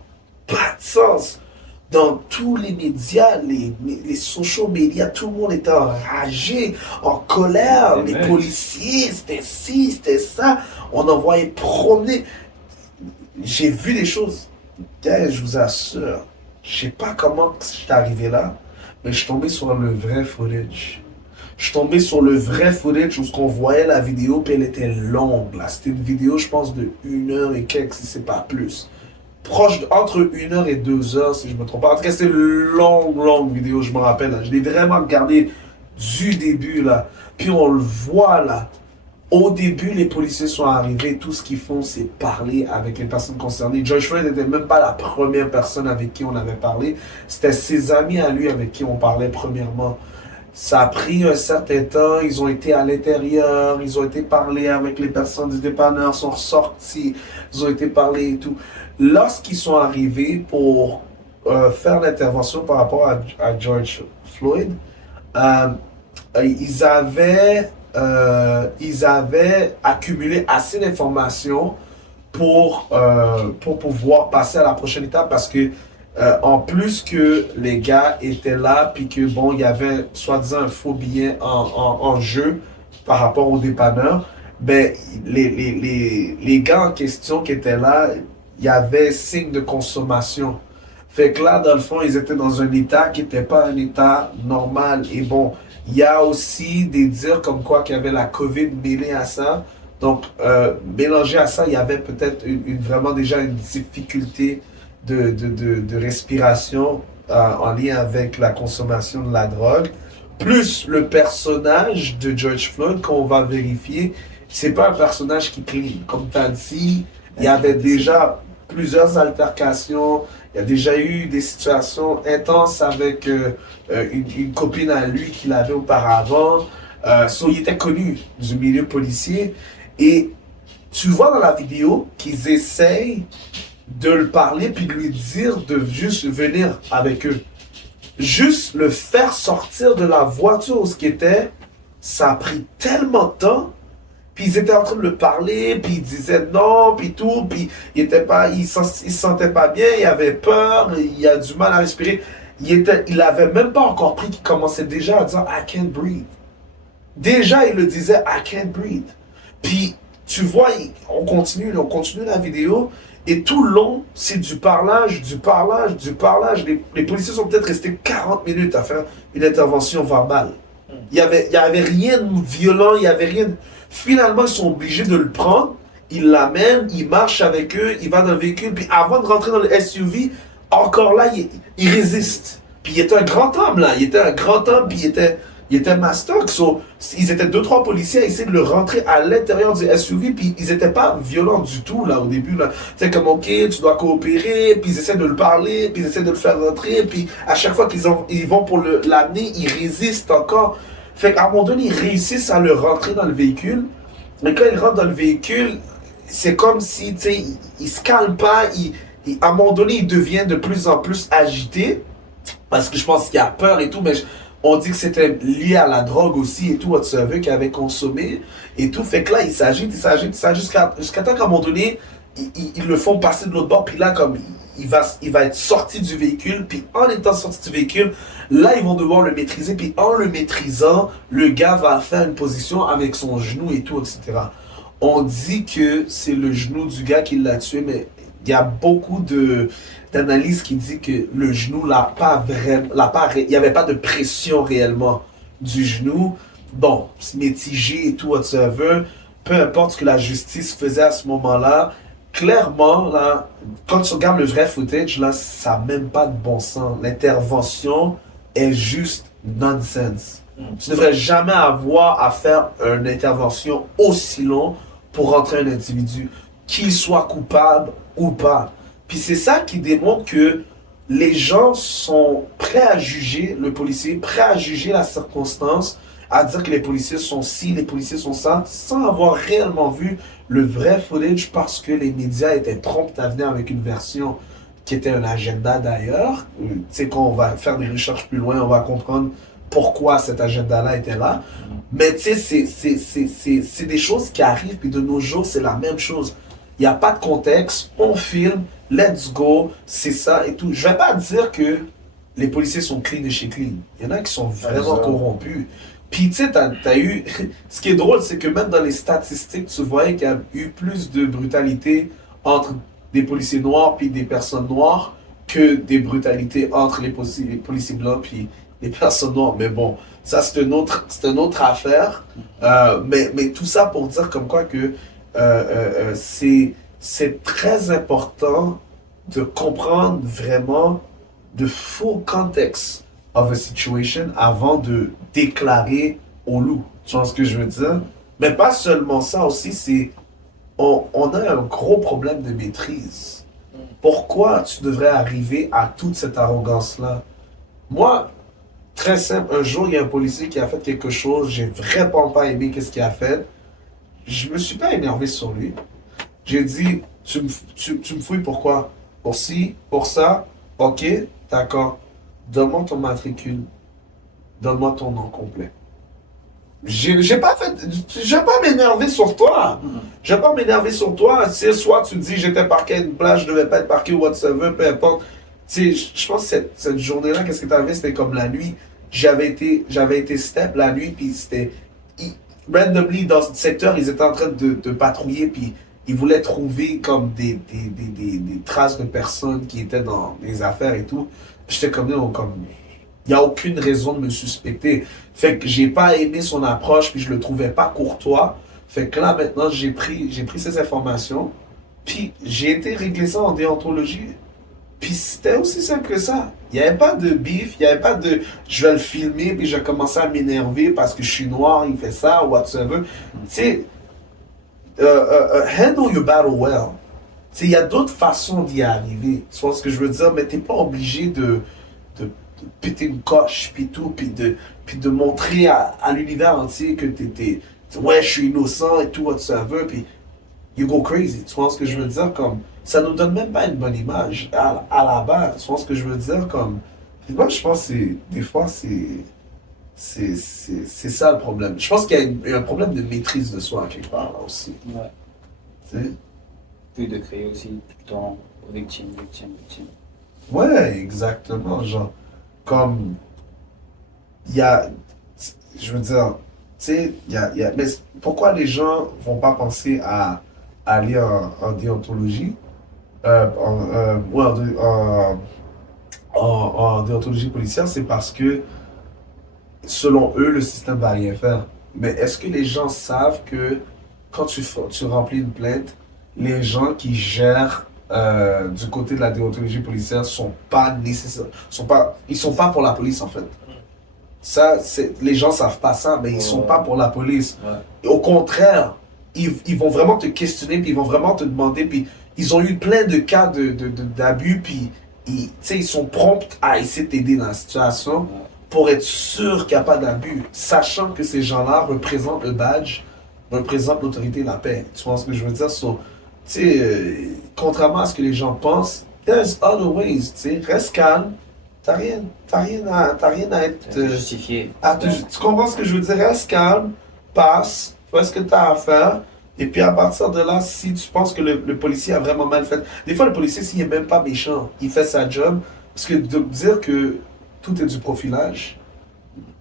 pas de sens. Dans tous les médias, les social media, tout le monde était enragé, en colère. Les policiers, c'était ci, c'était ça. On envoyait promener. j'ai vu des choses. Gars, je vous assure, je sais pas comment je suis arrivé là, mais je suis tombé sur le vrai footage. Je suis tombé sur le vrai footage où on voyait la vidéo, puis elle était longue. Là. C'était une vidéo, je pense, de 1 heure et quelques, si c'est pas plus. Proche, entre 1 heure et 2 heures, si je me trompe pas. En tout cas, c'était une longue vidéo, je me rappelle. Là. Je l'ai vraiment regardé du début, là. Puis on le voit, là. Au début, les policiers sont arrivés. Tout ce qu'ils font, c'est parler avec les personnes concernées. George Floyd n'était même pas la première personne avec qui on avait parlé. C'était ses amis à lui avec qui on parlait premièrement. Ça a pris un certain temps. Ils ont été à l'intérieur. Ils ont été parler avec les personnes du dépanneur. Sont ressortis. Ils ont été parler et tout. Lorsqu'ils sont arrivés pour faire l'intervention par rapport à George Floyd, ils avaient accumulé assez d'informations pour pouvoir passer à la prochaine étape parce que en plus que les gars étaient là puis que bon il y avait soi-disant un faux billet en jeu par rapport au dépanneur, ben les gars en question qui étaient là, il y avait signe de consommation. Fait que là, dans le fond, ils étaient dans un état qui n'était pas un état normal. Et bon, il y a aussi des dires comme quoi qu'il y avait la COVID mêlée à ça. Donc, mélangé à ça, il y avait peut-être vraiment déjà une difficulté de respiration en lien avec la consommation de la drogue. Plus le personnage de George Floyd qu'on va vérifier, c'est pas un personnage qui clean. Comme tu as dit, il y avait déjà plusieurs altercations. Il y a déjà eu des situations intenses avec une copine à lui qu'il avait auparavant. Il était connu du milieu policier. Et tu vois dans la vidéo qu'ils essayent de le parler puis de lui dire de juste venir avec eux. Juste le faire sortir de la voiture où ce qui était, ça a pris tellement de temps. Puis ils étaient en train de le parler, puis ils disaient non, puis tout, puis il se sentait pas bien, il avait peur, il a du mal à respirer. Il avait même pas encore pris qu'il commençait déjà à dire I can't breathe. Déjà, il le disait I can't breathe. Puis tu vois, on continue la vidéo, et tout le long, c'est du parlage. Les policiers sont peut-être restés 40 minutes à faire une intervention verbale. Il y avait rien de violent, il y avait rien de... Finalement, ils sont obligés de le prendre, ils l'amènent, ils marchent avec eux, il va dans le véhicule, puis avant de rentrer dans le SUV, encore là, il résiste. Puis il était un grand homme, là. Il était un grand homme, puis il était mastoc. Ils étaient 2-3 policiers à essayer de le rentrer à l'intérieur du SUV, puis ils n'étaient pas violents du tout, là, au début, là. C'est comme, OK, tu dois coopérer, puis ils essaient de le parler, puis ils essaient de le faire rentrer, puis à chaque fois ils vont pour l'amener, ils résistent encore. Fait qu'à un moment donné, ils réussissent à le rentrer dans le véhicule. Mais quand il rentre dans le véhicule, c'est comme si, tu sais, il se calme pas. À un moment donné, il devient de plus en plus agité. Parce que je pense qu'il a peur et tout. Mais on dit que c'était lié à la drogue aussi et tout, whatsoever, qu'il avait consommé et tout. Fait que là, il s'agite jusqu'à temps qu'à un moment donné, ils le font passer de l'autre bord. Puis là, comme il va être sorti du véhicule. Puis en étant sorti du véhicule, là, ils vont devoir le maîtriser. Puis en le maîtrisant, le gars va faire une position avec son genou et tout, etc. On dit que c'est le genou du gars qui l'a tué, mais il y a beaucoup d'analyses qui disent que le genou il n'y avait pas de pression réellement du genou. Bon, c'est mitigé et tout, whatsoever. Peu importe ce que la justice faisait à ce moment-là, clairement, là, quand tu regardes le vrai footage, là, ça n'a même pas de bon sens. L'intervention est juste nonsense. Tu ne devrais jamais avoir à faire une intervention aussi longue pour rentrer un individu, qu'il soit coupable ou pas. Puis c'est ça qui démontre que les gens sont prêts à juger le policier, prêts à juger la circonstance, à dire que les policiers sont ci, les policiers sont ça, sans avoir réellement vu le vrai footage parce que les médias étaient prompts à venir avec une version qui était un agenda d'ailleurs. Tu sais, quand on va faire des recherches plus loin, on va comprendre pourquoi cet agenda-là était là. Mais tu sais, c'est des choses qui arrivent, puis de nos jours, c'est la même chose. Il n'y a pas de contexte, on filme, let's go, c'est ça et tout. Je ne vais pas dire que les policiers sont clean de chez clean. Il y en a qui sont vraiment corrompus. Puis tu sais, t'as eu... Ce qui est drôle, c'est que même dans les statistiques, tu voyais qu'il y a eu plus de brutalité entre des policiers noirs puis des personnes noires que des brutalités entre les policiers blancs puis les personnes noires. Mais bon, ça c'est une autre affaire. Mais tout ça pour dire comme quoi que c'est très important de comprendre vraiment the full context of a situation avant de déclarer au loup. Tu vois ce que je veux dire? Mais pas seulement ça aussi, c'est on a un gros problème de maîtrise. Pourquoi tu devrais arriver à toute cette arrogance-là? Moi, très simple, un jour, il y a un policier qui a fait quelque chose, j'ai vraiment pas aimé qu'est-ce qu'il a fait. Je me suis pas énervé sur lui. J'ai dit, tu me fouilles pourquoi? Pour ci, pour ça, ok, d'accord. Donne-moi ton matricule. Donne-moi ton nom complet. Je vais pas m'énerver sur toi. Je vais pas m'énerver sur toi. Si soit tu me dis j'étais parqué à une plage, je devais pas être parqué ou whatsoever, peu importe. Tu sais, je pense que cette journée-là, qu'est-ce que t'avais, c'était comme la nuit. J'avais été step la nuit, puis c'était randomly dans ce secteur, ils étaient en train de patrouiller, puis ils voulaient trouver comme des traces de personnes qui étaient dans les affaires et tout. J'étais comme, non, comme, il n'y a aucune raison de me suspecter. Fait que j'ai pas aimé son approche, puis je le trouvais pas courtois. Fait que là, maintenant, j'ai pris ces informations, puis j'ai été régler ça en déontologie. Puis c'était aussi simple que ça. Il n'y avait pas de beef, il n'y avait pas de je vais le filmer, puis je vais commencer à m'énerver parce que je suis noir, il fait ça, ou whatsoever. Tu sais, handle your battle well. Tu sais, il y a d'autres façons d'y arriver. Tu vois ce que je veux dire? Mais t'es pas obligé de péter une coche, puis tout, puis de montrer à l'univers entier que t'étais, ouais, je suis innocent et tout, whatsoever, puis you go crazy. Tu vois ce que je veux dire? Comme, ça nous donne même pas une bonne image à la base. Tu vois ce que je veux dire? Comme, moi, je pense que des fois, c'est ça le problème. Je pense qu'il y a un problème de maîtrise de soi, quelque part, là aussi. Ouais. Tu sais? Puis de créer aussi tout le temps victime. Ouais, exactement. Genre, comme, il y a, je veux dire, tu sais, mais pourquoi les gens vont pas penser à aller en déontologie, ouais, en déontologie policière, c'est parce que, selon eux, le système va rien faire. Mais est-ce que les gens savent que quand tu remplis une plainte, les gens qui gèrent du côté de la déontologie policière sont pas nécessaires, ils sont pas pour la police en fait. Ça, les gens savent pas ça, mais ils sont pas pour la police. Ouais. Au contraire, ils vont vraiment te questionner, puis ils vont vraiment te demander, puis ils ont eu plein de cas d'abus, puis ils sont prompts à essayer de t'aider dans la situation pour être sûr qu'il n'y a pas d'abus, sachant que ces gens-là représentent le badge, représentent l'autorité de la paix. Tu vois ce que je veux dire? So, contrairement à ce que les gens pensent, there's other ways. Reste calme. T'as rien à être. Justifié. Tu comprends ce que je veux dire? Reste calme, passe, fais ce que tu as à faire. Et puis à partir de là, si tu penses que le policier a vraiment mal fait. Des fois, le policier, s'il n'est même pas méchant, il fait sa job. Parce que de dire que tout est du profilage,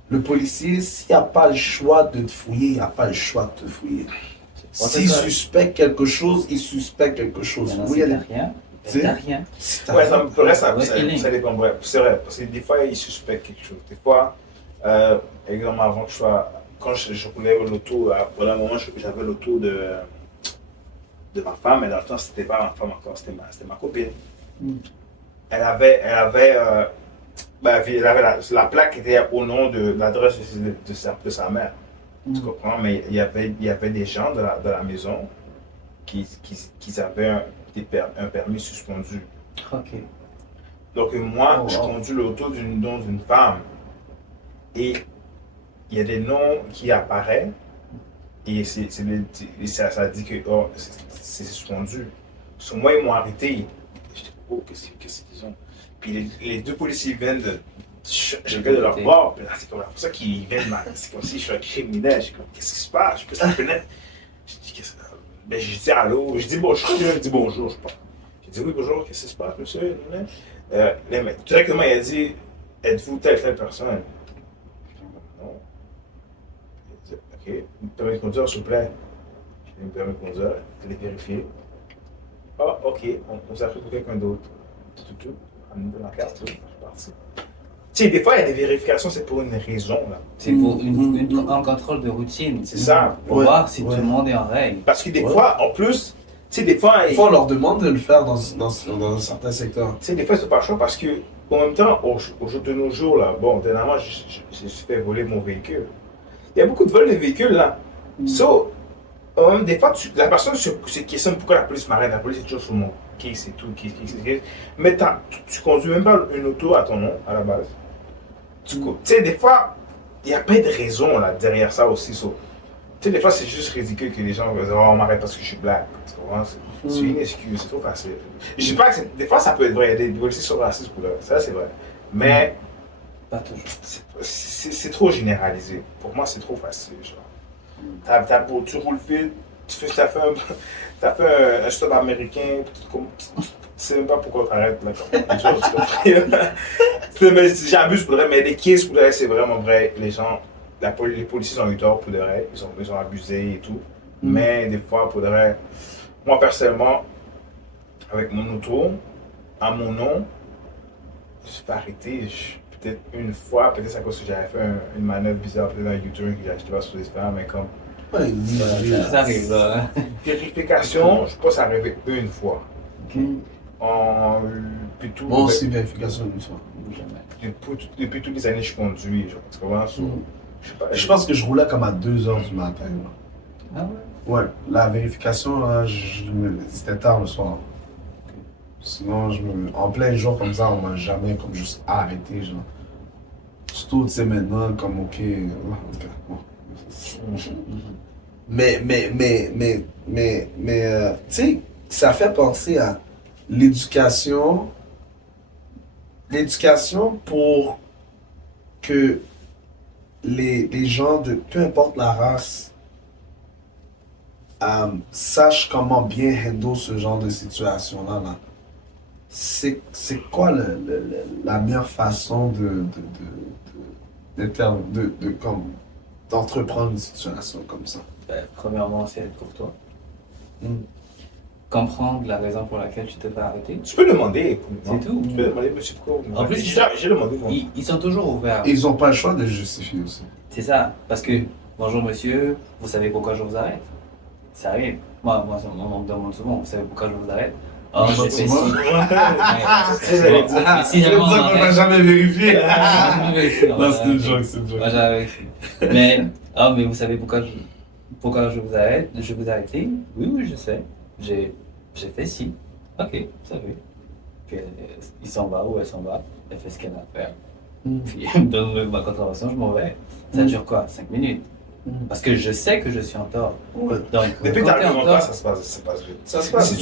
le policier, s'il n'a pas le choix de te fouiller, il n'a pas le choix de te fouiller. S'il suspecte quelque chose, il suspecte quelque chose. Oui, il n'y a rien. Il n'y a rien. Ouais, ça dépend. Ouais, c'est vrai, parce que des fois, ils suspectent quelque chose. Des fois, exemple, avant que quand je roulais l'auto, pendant un moment, j'avais l'auto de ma femme, mais dans le temps, c'était pas ma femme encore, c'était ma copine. Elle avait la plaque était au nom de l'adresse de sa mère. Tu comprends? Mais il y avait des gens de la maison qui avaient un permis suspendu. Ok. Donc moi, je conduis l'auto d'une femme et il y a des noms qui apparaissent et ça dit que c'est suspendu. Sur moi, ils m'ont arrêté. J'étais, oh, qu'est-ce qu'ils ont? Puis les deux policiers viennent je vais de leur bord, puis là, c'est comme pour ça qu'ils viennent, c'est comme si je suis un criminel. Je suis comme, qu'est-ce qui se passe? Je peux la fenêtre. Je dis, ben, je dis allô, je dis bonjour, je dis bonjour, je sais pas. J'ai dit oui, bonjour, qu'est-ce qui se passe, monsieur? Directement, il a dit, êtes-vous telle personne? Je dis, non. Il a dit, ok, vous me permettez de conduire, s'il vous plaît? J'ai dit, me permettez de conduire, allez vérifier. Ah, ok, on s'est pris pour quelqu'un d'autre. Tout, on est dans la carte, je suis parti. Tu sais, des fois, il y a des vérifications, c'est pour une raison, là. C'est pour un contrôle de routine. C'est ça. Pour voir si tout le monde est en règle. Parce que des fois, en plus, tu sais, des fois, Des fois, on leur demande de le faire dans certains secteurs. tu sais, des fois, c'est pas chaud parce que, en même temps, au jour de nos jours, là, bon, dernièrement, je suis fait voler mon véhicule. Il y a beaucoup de vols de véhicules, là. So, des fois, la personne se questionne pourquoi la police m'arrête. La police est toujours sur mon case et tout, case. Mais tu conduis même pas une auto à ton nom, à la base. Tu sais, des fois, il n'y a pas de raison là, derrière ça aussi. So. Tu sais, des fois, c'est juste ridicule que les gens vont dire oh, on m'arrête parce que je suis black. C'est une excuse, c'est trop facile. Je sais pas que des fois, ça peut être vrai. Il y a des policiers qui sont racistes pour ça, c'est vrai. Mais Pas toujours. c'est trop généralisé. Pour moi, c'est trop facile. Tu roules vite, t'as fait un stop américain, tu sais même pas pourquoi tu arrêtes là. Mais j'abuse pour de vrai, mais les kids pour de vrai, c'est vraiment vrai. Les policiers ont eu tort pour de vrai, ils ont abusé et tout. Mais des fois, pour de vrai, moi personnellement, avec mon auto, à mon nom, je suis pas arrêté. Peut-être une fois, peut-être à cause que j'avais fait une manœuvre bizarre, peut-être un U-turn que j'étais pas sur les faire, mais comme Ouais, Ça arrive là. Hein. vérification, je pense que ça arrivé une fois. Puis tout, Moi aussi, vérification une fois. depuis toutes les années, je conduis. Genre, tu comprends? Je sais pas. Je pense que je roulais comme à 2h du matin. Là. Ah ouais? Ouais, la vérification, là, c'était tard le soir. Sinon, en plein jour comme ça, on m'a jamais comme juste arrêté, genre. Surtout, tu sais, maintenant, comme, ok, bon. Mais, tu sais, ça fait penser à l'éducation. L'éducation pour que les gens de peu importe la race sachent comment bien handle ce genre de situation-là. Là. C'est quoi la meilleure façon d'entreprendre une situation comme ça? Ben, premièrement, c'est être courtois. Comprendre la raison pour laquelle tu te fais arrêter. Tu peux demander. C'est tout. Tu peux demander, monsieur, pourquoi? En plus, j'ai demandé. Moi. Ils sont toujours ouverts. Et ils n'ont pas le choix de justifier aussi. C'est ça. Parce que, bonjour monsieur, vous savez pourquoi je vous arrête? Ça arrive. Moi on me demande souvent, vous savez pourquoi je vous arrête? Oh, j'ai fait ci. Si jamais on qu'on n'a jamais vérifié. Non, c'est une joke, c'est une joke. Moi, j'avais mais vous savez pourquoi je vous arrête? Je vous ai arrêté? Oui, je sais. J'ai fait ci. Ok, vous savez. Puis il s'en va ou elle s'en va. Elle fait ce qu'elle a à faire. Puis elle me donne ma contravention, je m'en vais. Ça dure quoi? 5 minutes. Parce que je sais que je suis en tort. Ouais. Donc, Depuis que quand tu t'es en n'argumentes tort, pas, ça se passe vite. Ça se passe.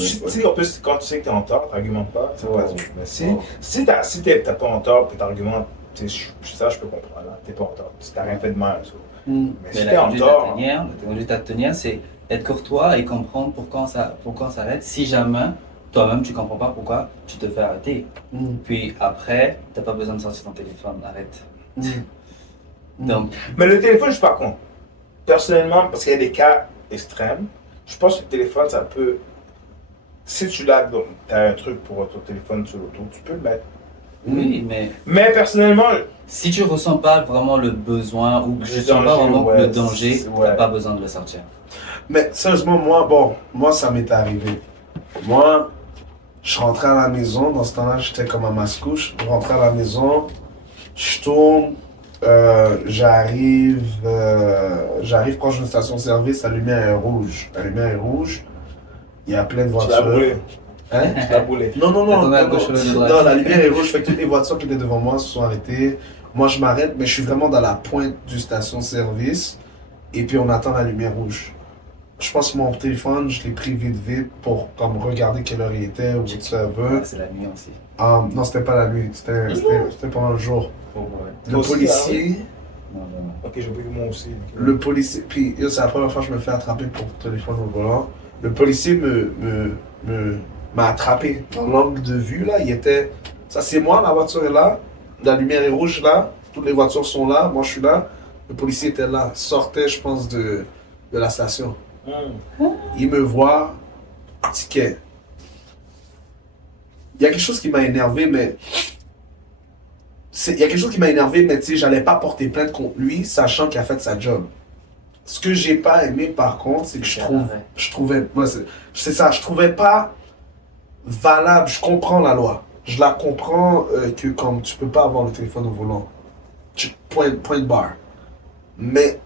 En plus, quand tu sais que tu es en tort, tu n'argumentes pas, ça passe vite. Mais si tu n'es pas en tort et tu argumentes, ça je peux comprendre. Tu n'es pas en tort. Tu n'as rien fait de mal. Mais si tu es en tort. la conduite à tenir, c'est être courtois et comprendre pourquoi on s'arrête. Si jamais toi-même tu comprends pas pourquoi tu te fais arrêter. Puis après, tu n'as pas besoin de sortir ton téléphone, arrête. Donc, Mais le téléphone, je suis pas contre. Personnellement, parce qu'il y a des cas extrêmes, je pense que le téléphone, ça peut. Si tu as un truc pour ton téléphone sur l'auto, tu peux le mettre. oui, mais Mais personnellement, si tu ressens pas vraiment le besoin ou que tu Le sens pas danger, vraiment ouais, le danger, c'est- tu ouais. n'as pas besoin de le sortir. Mais sérieusement, moi, ça m'est arrivé. Moi, je rentrais à la maison, dans ce temps-là, j'étais comme à Mascouche. Je rentrais à la maison, je tourne, j'arrive proche d'une station-service, la lumière est rouge. La lumière est rouge, il y a plein de tu l'as voitures. boulé. Hein? Tu l'as boulé. Non, T'as tombé à gauche ou à droite? Non, la lumière est rouge, fait que toutes les voitures qui étaient devant moi se sont arrêtées. Moi, je m'arrête, mais je suis vraiment dans la pointe du station-service. Et puis, on attend la lumière rouge. Je pense que mon téléphone, je l'ai pris vite pour comme regarder quelle heure il était ou whatever. Ouais, c'est la nuit aussi. Non, c'était pas la nuit, c'était pendant le jour. Ouais. Le Aussi, policier, Non. Ok, j'ai oublié moi aussi. le policier, puis c'est la première fois que je me fais attraper pour téléphone au volant. Le policier m'a attrapé dans l'angle de vue là. Il était, ça c'est moi, la voiture est là, la lumière est rouge là, toutes les voitures sont là, moi je suis là. Le policier était là, sortait je pense de la station. Il me voit, ticket. il y a quelque chose qui m'a énervé, mais. Il y a quelque chose qui m'a énervé, mais tu sais, j'allais pas porter plainte contre lui, sachant qu'il a fait sa job. Ce que j'ai pas aimé, par contre, c'est que je trouvais. Moi, c'est ça, je trouvais pas valable. Je comprends la loi. Je la comprends que comme tu peux pas avoir le téléphone au volant. Point barre. Mais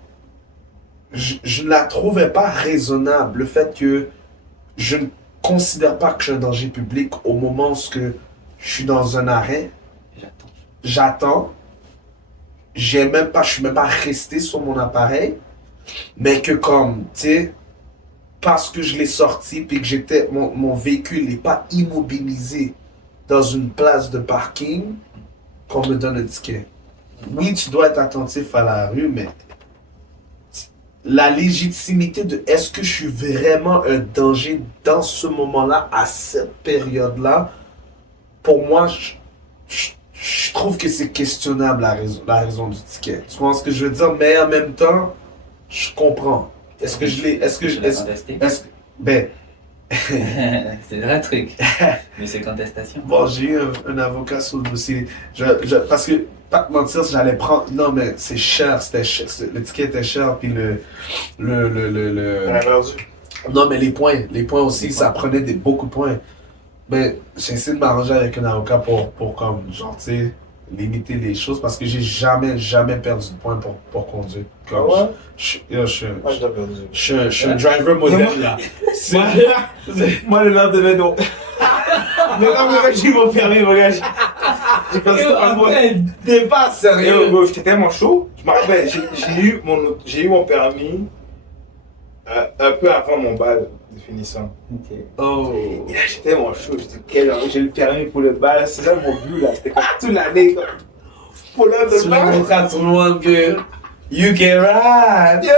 je ne la trouvais pas raisonnable. Le fait que je ne considère pas que je suis un danger public au moment où je suis dans un arrêt. J'attends. Je suis même pas resté sur mon appareil. Mais que comme, tu sais, parce que je l'ai sorti puis que mon véhicule n'est pas immobilisé dans une place de parking, qu'on me donne un ticket. Oui, tu dois être attentif à la rue, mais la légitimité de est-ce que je suis vraiment un danger dans ce moment-là, à cette période-là, pour moi, je trouve que c'est questionnable la raison du ticket. Tu vois ce que je veux dire? Mais en même temps, je comprends. Est-ce que je l'ai... Ben... c'est le vrai truc. Mais c'est contestation. Bon, j'ai eu un avocat sur le dossier. Parce que, pas te mentir, j'allais prendre... Non, mais c'est cher, c'était cher. Le ticket était cher, puis Non, mais les points aussi, ça prenait beaucoup de points. Mais j'ai essayé de m'arranger avec un avocat pour comme, genre, tu sais, limiter les choses, parce que j'ai jamais perdu de points pour conduire. Comme, je suis un driver modèle, là. Moi, le lendemain, non. Mais quand j'ai eu mon permis, mon gars, j'ai perdu un mois. T'es pas sérieux? J'étais tellement chaud. Je me rappelle, j'ai eu mon permis un peu avant mon bal de finissant. Okay. Oh. Et là, j'étais tellement chaud. J'ai le permis pour le bal. C'est ça mon but, là. C'était comme toute l'année. Pour le bal. Tu veux montrer à tout le monde que you can ride.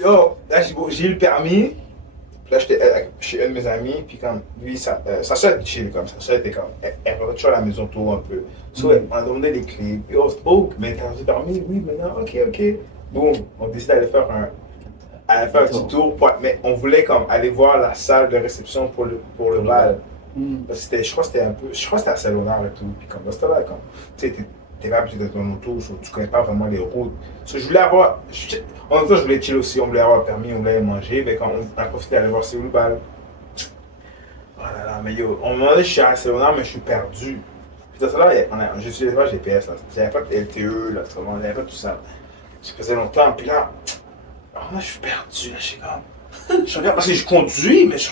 Yo, là, j'ai eu le permis. Là, j'étais chez un de mes amis, puis comme lui, sa soeur était chill, comme sa soeur était comme, elle revenait toujours à la maison tôt un peu. So, on a demandé les clés, puis mais t'as le permis? Oui, maintenant, ok. Boum, on décide d'aller faire un petit tour, mais on voulait comme aller voir la salle de réception pour le bal. Je crois que c'était à Saint-Léonard et tout, puis comme, c'était là, comme, tu sais, t'es pas habitué d'être dans l'auto, tu connais pas vraiment les routes. So, je voulais avoir, en même temps, je voulais chill aussi, on voulait avoir un permis, on voulait manger, mais quand on a profité d'aller voir c'est où le bal. Oh là là, mais yo, on m'a demandé si je suis à Saint-Léonard, mais je suis perdu. Puis dans ça là, je suis pas GPS, là, j'avais pas de LTE, là, j'avais pas tout ça. Ça faisait longtemps, puis là, je suis perdu, là, je sais comme. Je regarde, parce que je conduis, mais je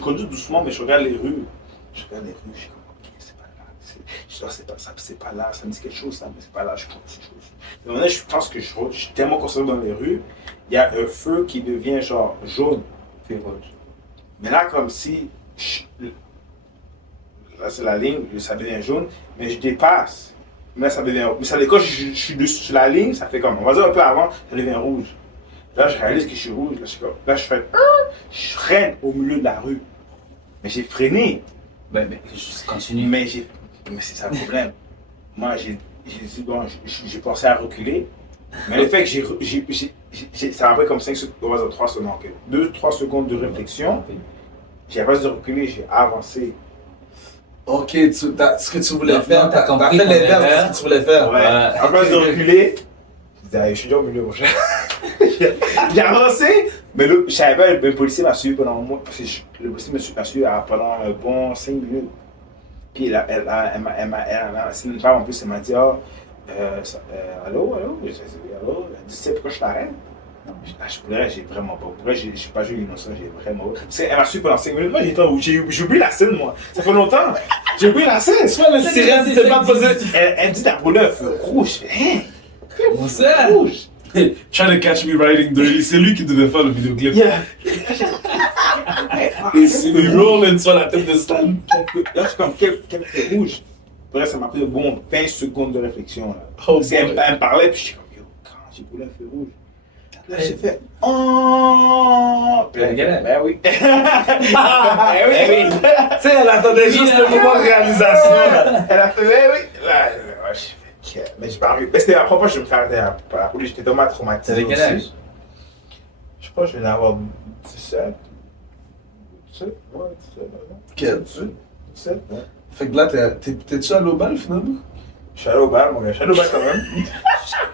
conduis doucement, mais je regarde les rues. Je regarde les rues, je suis comme, ok, c'est pas là. C'est pas là, ça me dit quelque chose, ça, mais c'est pas là, je continue. Et maintenant, je pense que je suis tellement concentré dans les rues, il y a un feu qui devient genre jaune, puis rouge. Mais là, comme si, là c'est la ligne, ça devient jaune, mais je dépasse. Mais ça devient, quand je suis sur la ligne, ça fait comme, on va dire un peu avant, ça devient rouge. Là, je réalise que je suis rouge, là, je freine au milieu de la rue. Mais j'ai freiné. Mais je continue. Mais c'est ça le problème. Moi, j'ai pensé à reculer, mais le fait que ça m'a pris comme 5 secondes, 3 secondes, 2-3 secondes de réflexion, j'ai pas de reculer, j'ai avancé. Ok, ce que tu voulais faire, t'as compris fait l'inverse de ce que tu voulais faire. Ouais, à place de reculer, je suis déjà au milieu, mon cher. J'ai avancé, mais je savais pas, le policier m'a suivi pendant un mois, parce que le policier m'a suivi pendant un bon 5 minutes. Puis c'est une femme en plus, elle m'a dit, allô? J'ai dit, allô? Elle dit, tu sais pourquoi je t'arrête? Je pleurais, j'ai vraiment pas. Pourquoi j'ai pas joué l'innocent, j'ai vraiment. Elle m'a suivi pendant 5 minutes. Moi, j'ai oublié la scène, moi. Ça fait longtemps. J'ai oublié la scène. C'est pas le sirène, c'était pas posé. Elle me dit, t'as brûlé un feu rouge. Je fais, hein? Mon frère! Rouge. Trying to catch me riding dirty, c'est lui qui devait faire le vidéoclip. Yeah. Et c'est le rolling sur la tête de Stan. Là, je suis comme, quel feu rouge? Après, ça m'a pris un bon 20 secondes de réflexion. Là. Oh, parce qu'elle me parlait, puis je suis comme, yo, quand j'ai brûlé un feu rouge. Là, j'ai fait, oh! Puis elle a fait, ben oui. Ben oui. Tu sais, elle attendait juste le moment de réalisation. Elle a fait, ben oui. Là, j'ai fait, mais j'ai pas arrivé. Mais c'était la première fois que je me fais arrêter par la police. J'étais tellement traumatisé. T'avais quel âge? Je crois que je viens d'avoir 17. 17? Ouais, 17. Quel? 17, ouais. Fait que là, t'es-tu allé au bal finalement? Je suis allé au bal, mon gars. Je suis allé au bal quand même.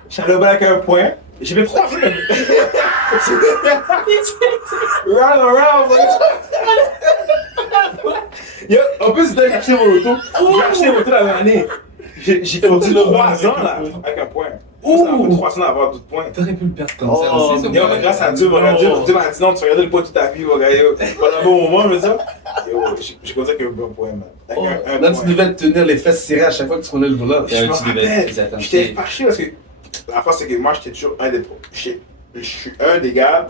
Je suis allé au bal avec un point. J'ai fait 3 jours. Round around, Yo, en plus, j'ai acheté mon auto. J'ai acheté mon auto la même année. J'ai conduit 3 ans là, avec un point. Ça m'a pris 3 ans d'avoir d'autres points. T'aurais pu le perdre comme ça aussi. Yo, mais grâce à Dieu, mon gars, Dieu m'a dit non, tu vas regarder le point toute ta vie, mon gars. Yo, pendant un bon moment, je veux dire. Yo, j'ai conduit avec un bon point, man. Avec Là, point. tu devais te tenir les fesses serrées à chaque fois que tu prenais le volant. Je me tu devais rappelle, attendre. j'étais fâché parce que la face c'est que moi j'étais toujours un des je suis un des gars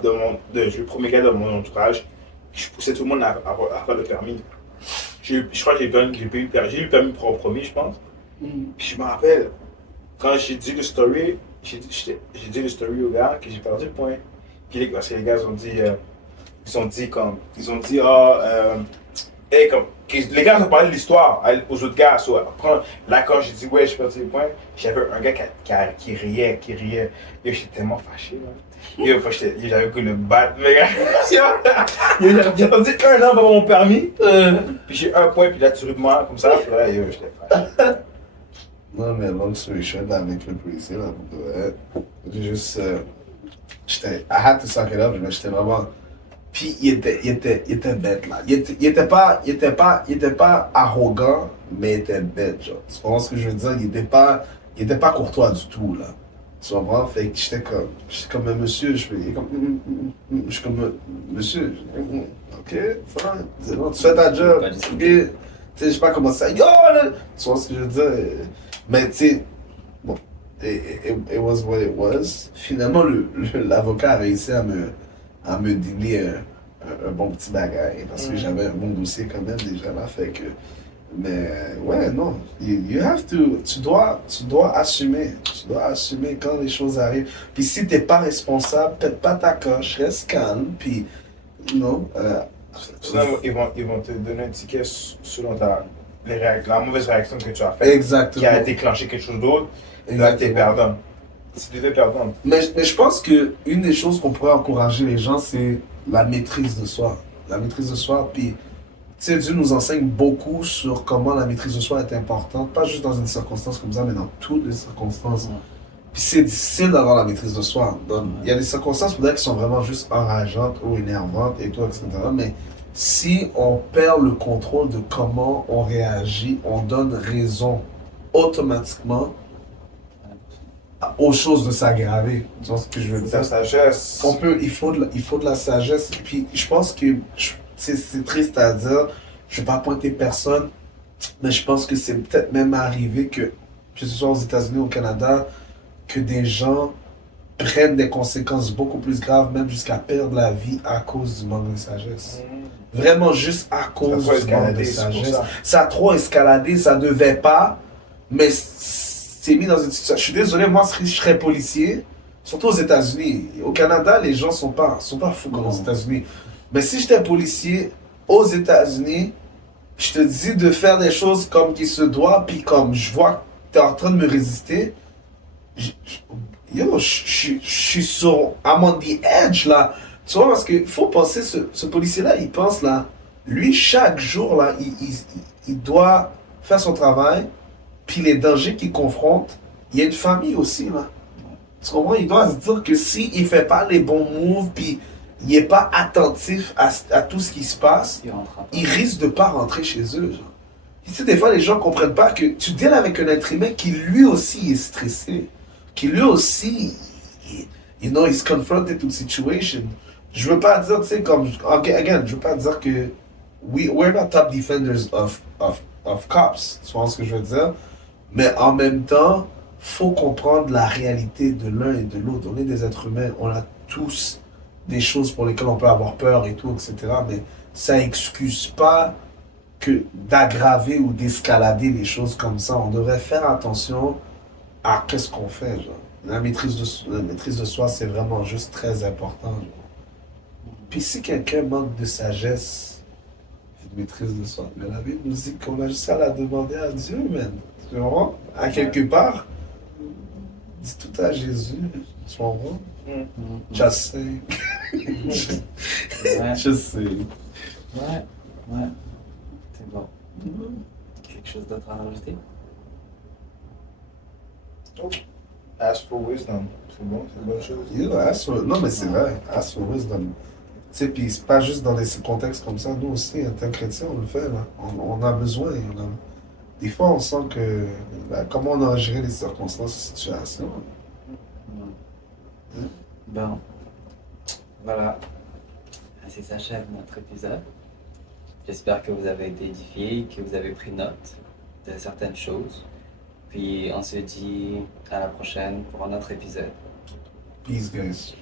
je suis le premier gars de mon entourage je poussais tout le monde à faire le permis. Je crois que j'ai eu le permis pour en premier, je pense. Puis je me rappelle quand j'ai dit le story, j'ai dit le story au gars que j'ai perdu le point. Puis parce que les gars ils ont dit hey, les gars ont parlé de l'histoire aux autres gars. Après, là, quand j'ai dit ouais, j'ai perdu les points, j'avais un gars qui riait. Yo, j'étais tellement fâché. Là. Yo, j'avais que le battre. Yo, j'ai attendu 1 an pour avoir mon permis. Puis j'ai 1 point, puis là, tu ris de moi comme ça. Puis là, yo, j'étais fâché. Non, mais long story short, avec le policier, là, j'ai juste. I had to suck it up, mais j'étais vraiment. Puis il était bête là. Il était pas arrogant, mais il était bête, genre. Tu comprends ce que je veux dire? Il était pas courtois du tout là. Tu comprends? Fait que j'étais comme un monsieur, je suis comme monsieur, ok, fine. C'est bon, tu fais ta job, ok. Tu sais, je sais pas comment ça. Yo, là! Tu vois ce que je veux dire? Mais tu sais, bon, it was what it was. Finalement, l'avocat a réussi à me dealer un bon petit bagage parce que j'avais un bon dossier quand même déjà là, fait que mais ouais non, you have to, tu dois assumer quand les choses arrivent, puis si t'es pas responsable, pète pas ta coche, reste calme, puis non Sinon, ils vont te donner un ticket selon la mauvaise réaction que tu as faite. Exactement. Qui a déclenché quelque chose d'autre. Là, t'es perdant. Tu devais perdant. Mais je pense que une des choses qu'on pourrait encourager les gens, c'est la maîtrise de soi. La maîtrise de soi, puis, tu sais, Dieu nous enseigne beaucoup sur comment la maîtrise de soi est importante, pas juste dans une circonstance comme ça, mais dans toutes les circonstances. Puis c'est difficile d'avoir la maîtrise de soi. Il y a des circonstances peut-être qui sont vraiment juste enrageantes ou énervantes et tout, etc. Mais si on perd le contrôle de comment on réagit, on donne raison automatiquement aux choses de s'aggraver. Tu vois ce que je veux dire? La sagesse. Il faut de la sagesse. Puis je pense que c'est triste à dire, je ne vais pas pointer personne, mais je pense que c'est peut-être même arrivé que ce soit aux États-Unis ou au Canada, que des gens prennent des conséquences beaucoup plus graves, même jusqu'à perdre la vie à cause du manque de sagesse. Vraiment juste à cause du manque de sagesse. Ça a trop escaladé, ça ne devait pas, mais c'est mis dans une situation. Je suis désolé, moi je serais policier, surtout aux États-Unis. Au Canada, les gens sont pas fous comme aux États-Unis. Mais si j'étais policier aux États-Unis, je te dis de faire des choses comme il se doit, puis comme je vois que tu es en train de me résister, je suis sur. I'm on the edge là. Tu vois, parce qu'il faut penser, ce policier-là, il pense là, lui, chaque jour là, il doit faire son travail, puis les dangers qu'il confronte, il y a une famille aussi là. Tu comprends? Il doit se dire que s'il ne fait pas les bons moves, puis il n'est pas attentif à tout ce qui se passe, il risque de ne pas rentrer chez eux. Genre. Tu sais, des fois, les gens ne comprennent pas que tu deals avec un être humain qui lui aussi est stressé, qui lui aussi, you know, is confronted to the situation. Je veux pas dire, tu sais, comme, again, je veux pas dire que we're not top defenders of cops, tu vois ce que je veux dire? Mais en même temps, faut comprendre la réalité de l'un et de l'autre. On est des êtres humains, on a tous des choses pour lesquelles on peut avoir peur et tout, etc. Mais ça excuse pas que d'aggraver ou d'escalader les choses comme ça. On devrait faire attention à qu'est-ce qu'on fait. Genre. La maîtrise de soi, c'est vraiment juste très important. Genre. Puis si quelqu'un manque de sagesse et de maîtrise de soi, mais la Bible nous dit qu'on a juste à la demander à Dieu, man. Tu comprends? À quelque part, dis tout à Jésus. Tu comprends? Je sais. Je sais. Ouais. C'est bon. Ok. quelque chose d'autre à rajouter? Ask for wisdom. C'est bon, c'est une bonne chose. Non, mais c'est vrai, ask for wisdom. Tu sais, puis c'est pas juste dans des contextes comme ça. Nous aussi, en tant que chrétiens, on le fait, là. On a besoin. Des fois, on sent que comment on a géré les circonstances, les situations. Bon, voilà. Ainsi s'achève notre épisode. J'espère que vous avez été édifiés, que vous avez pris note de certaines choses. Puis on se dit à la prochaine pour un autre épisode. Peace, guys.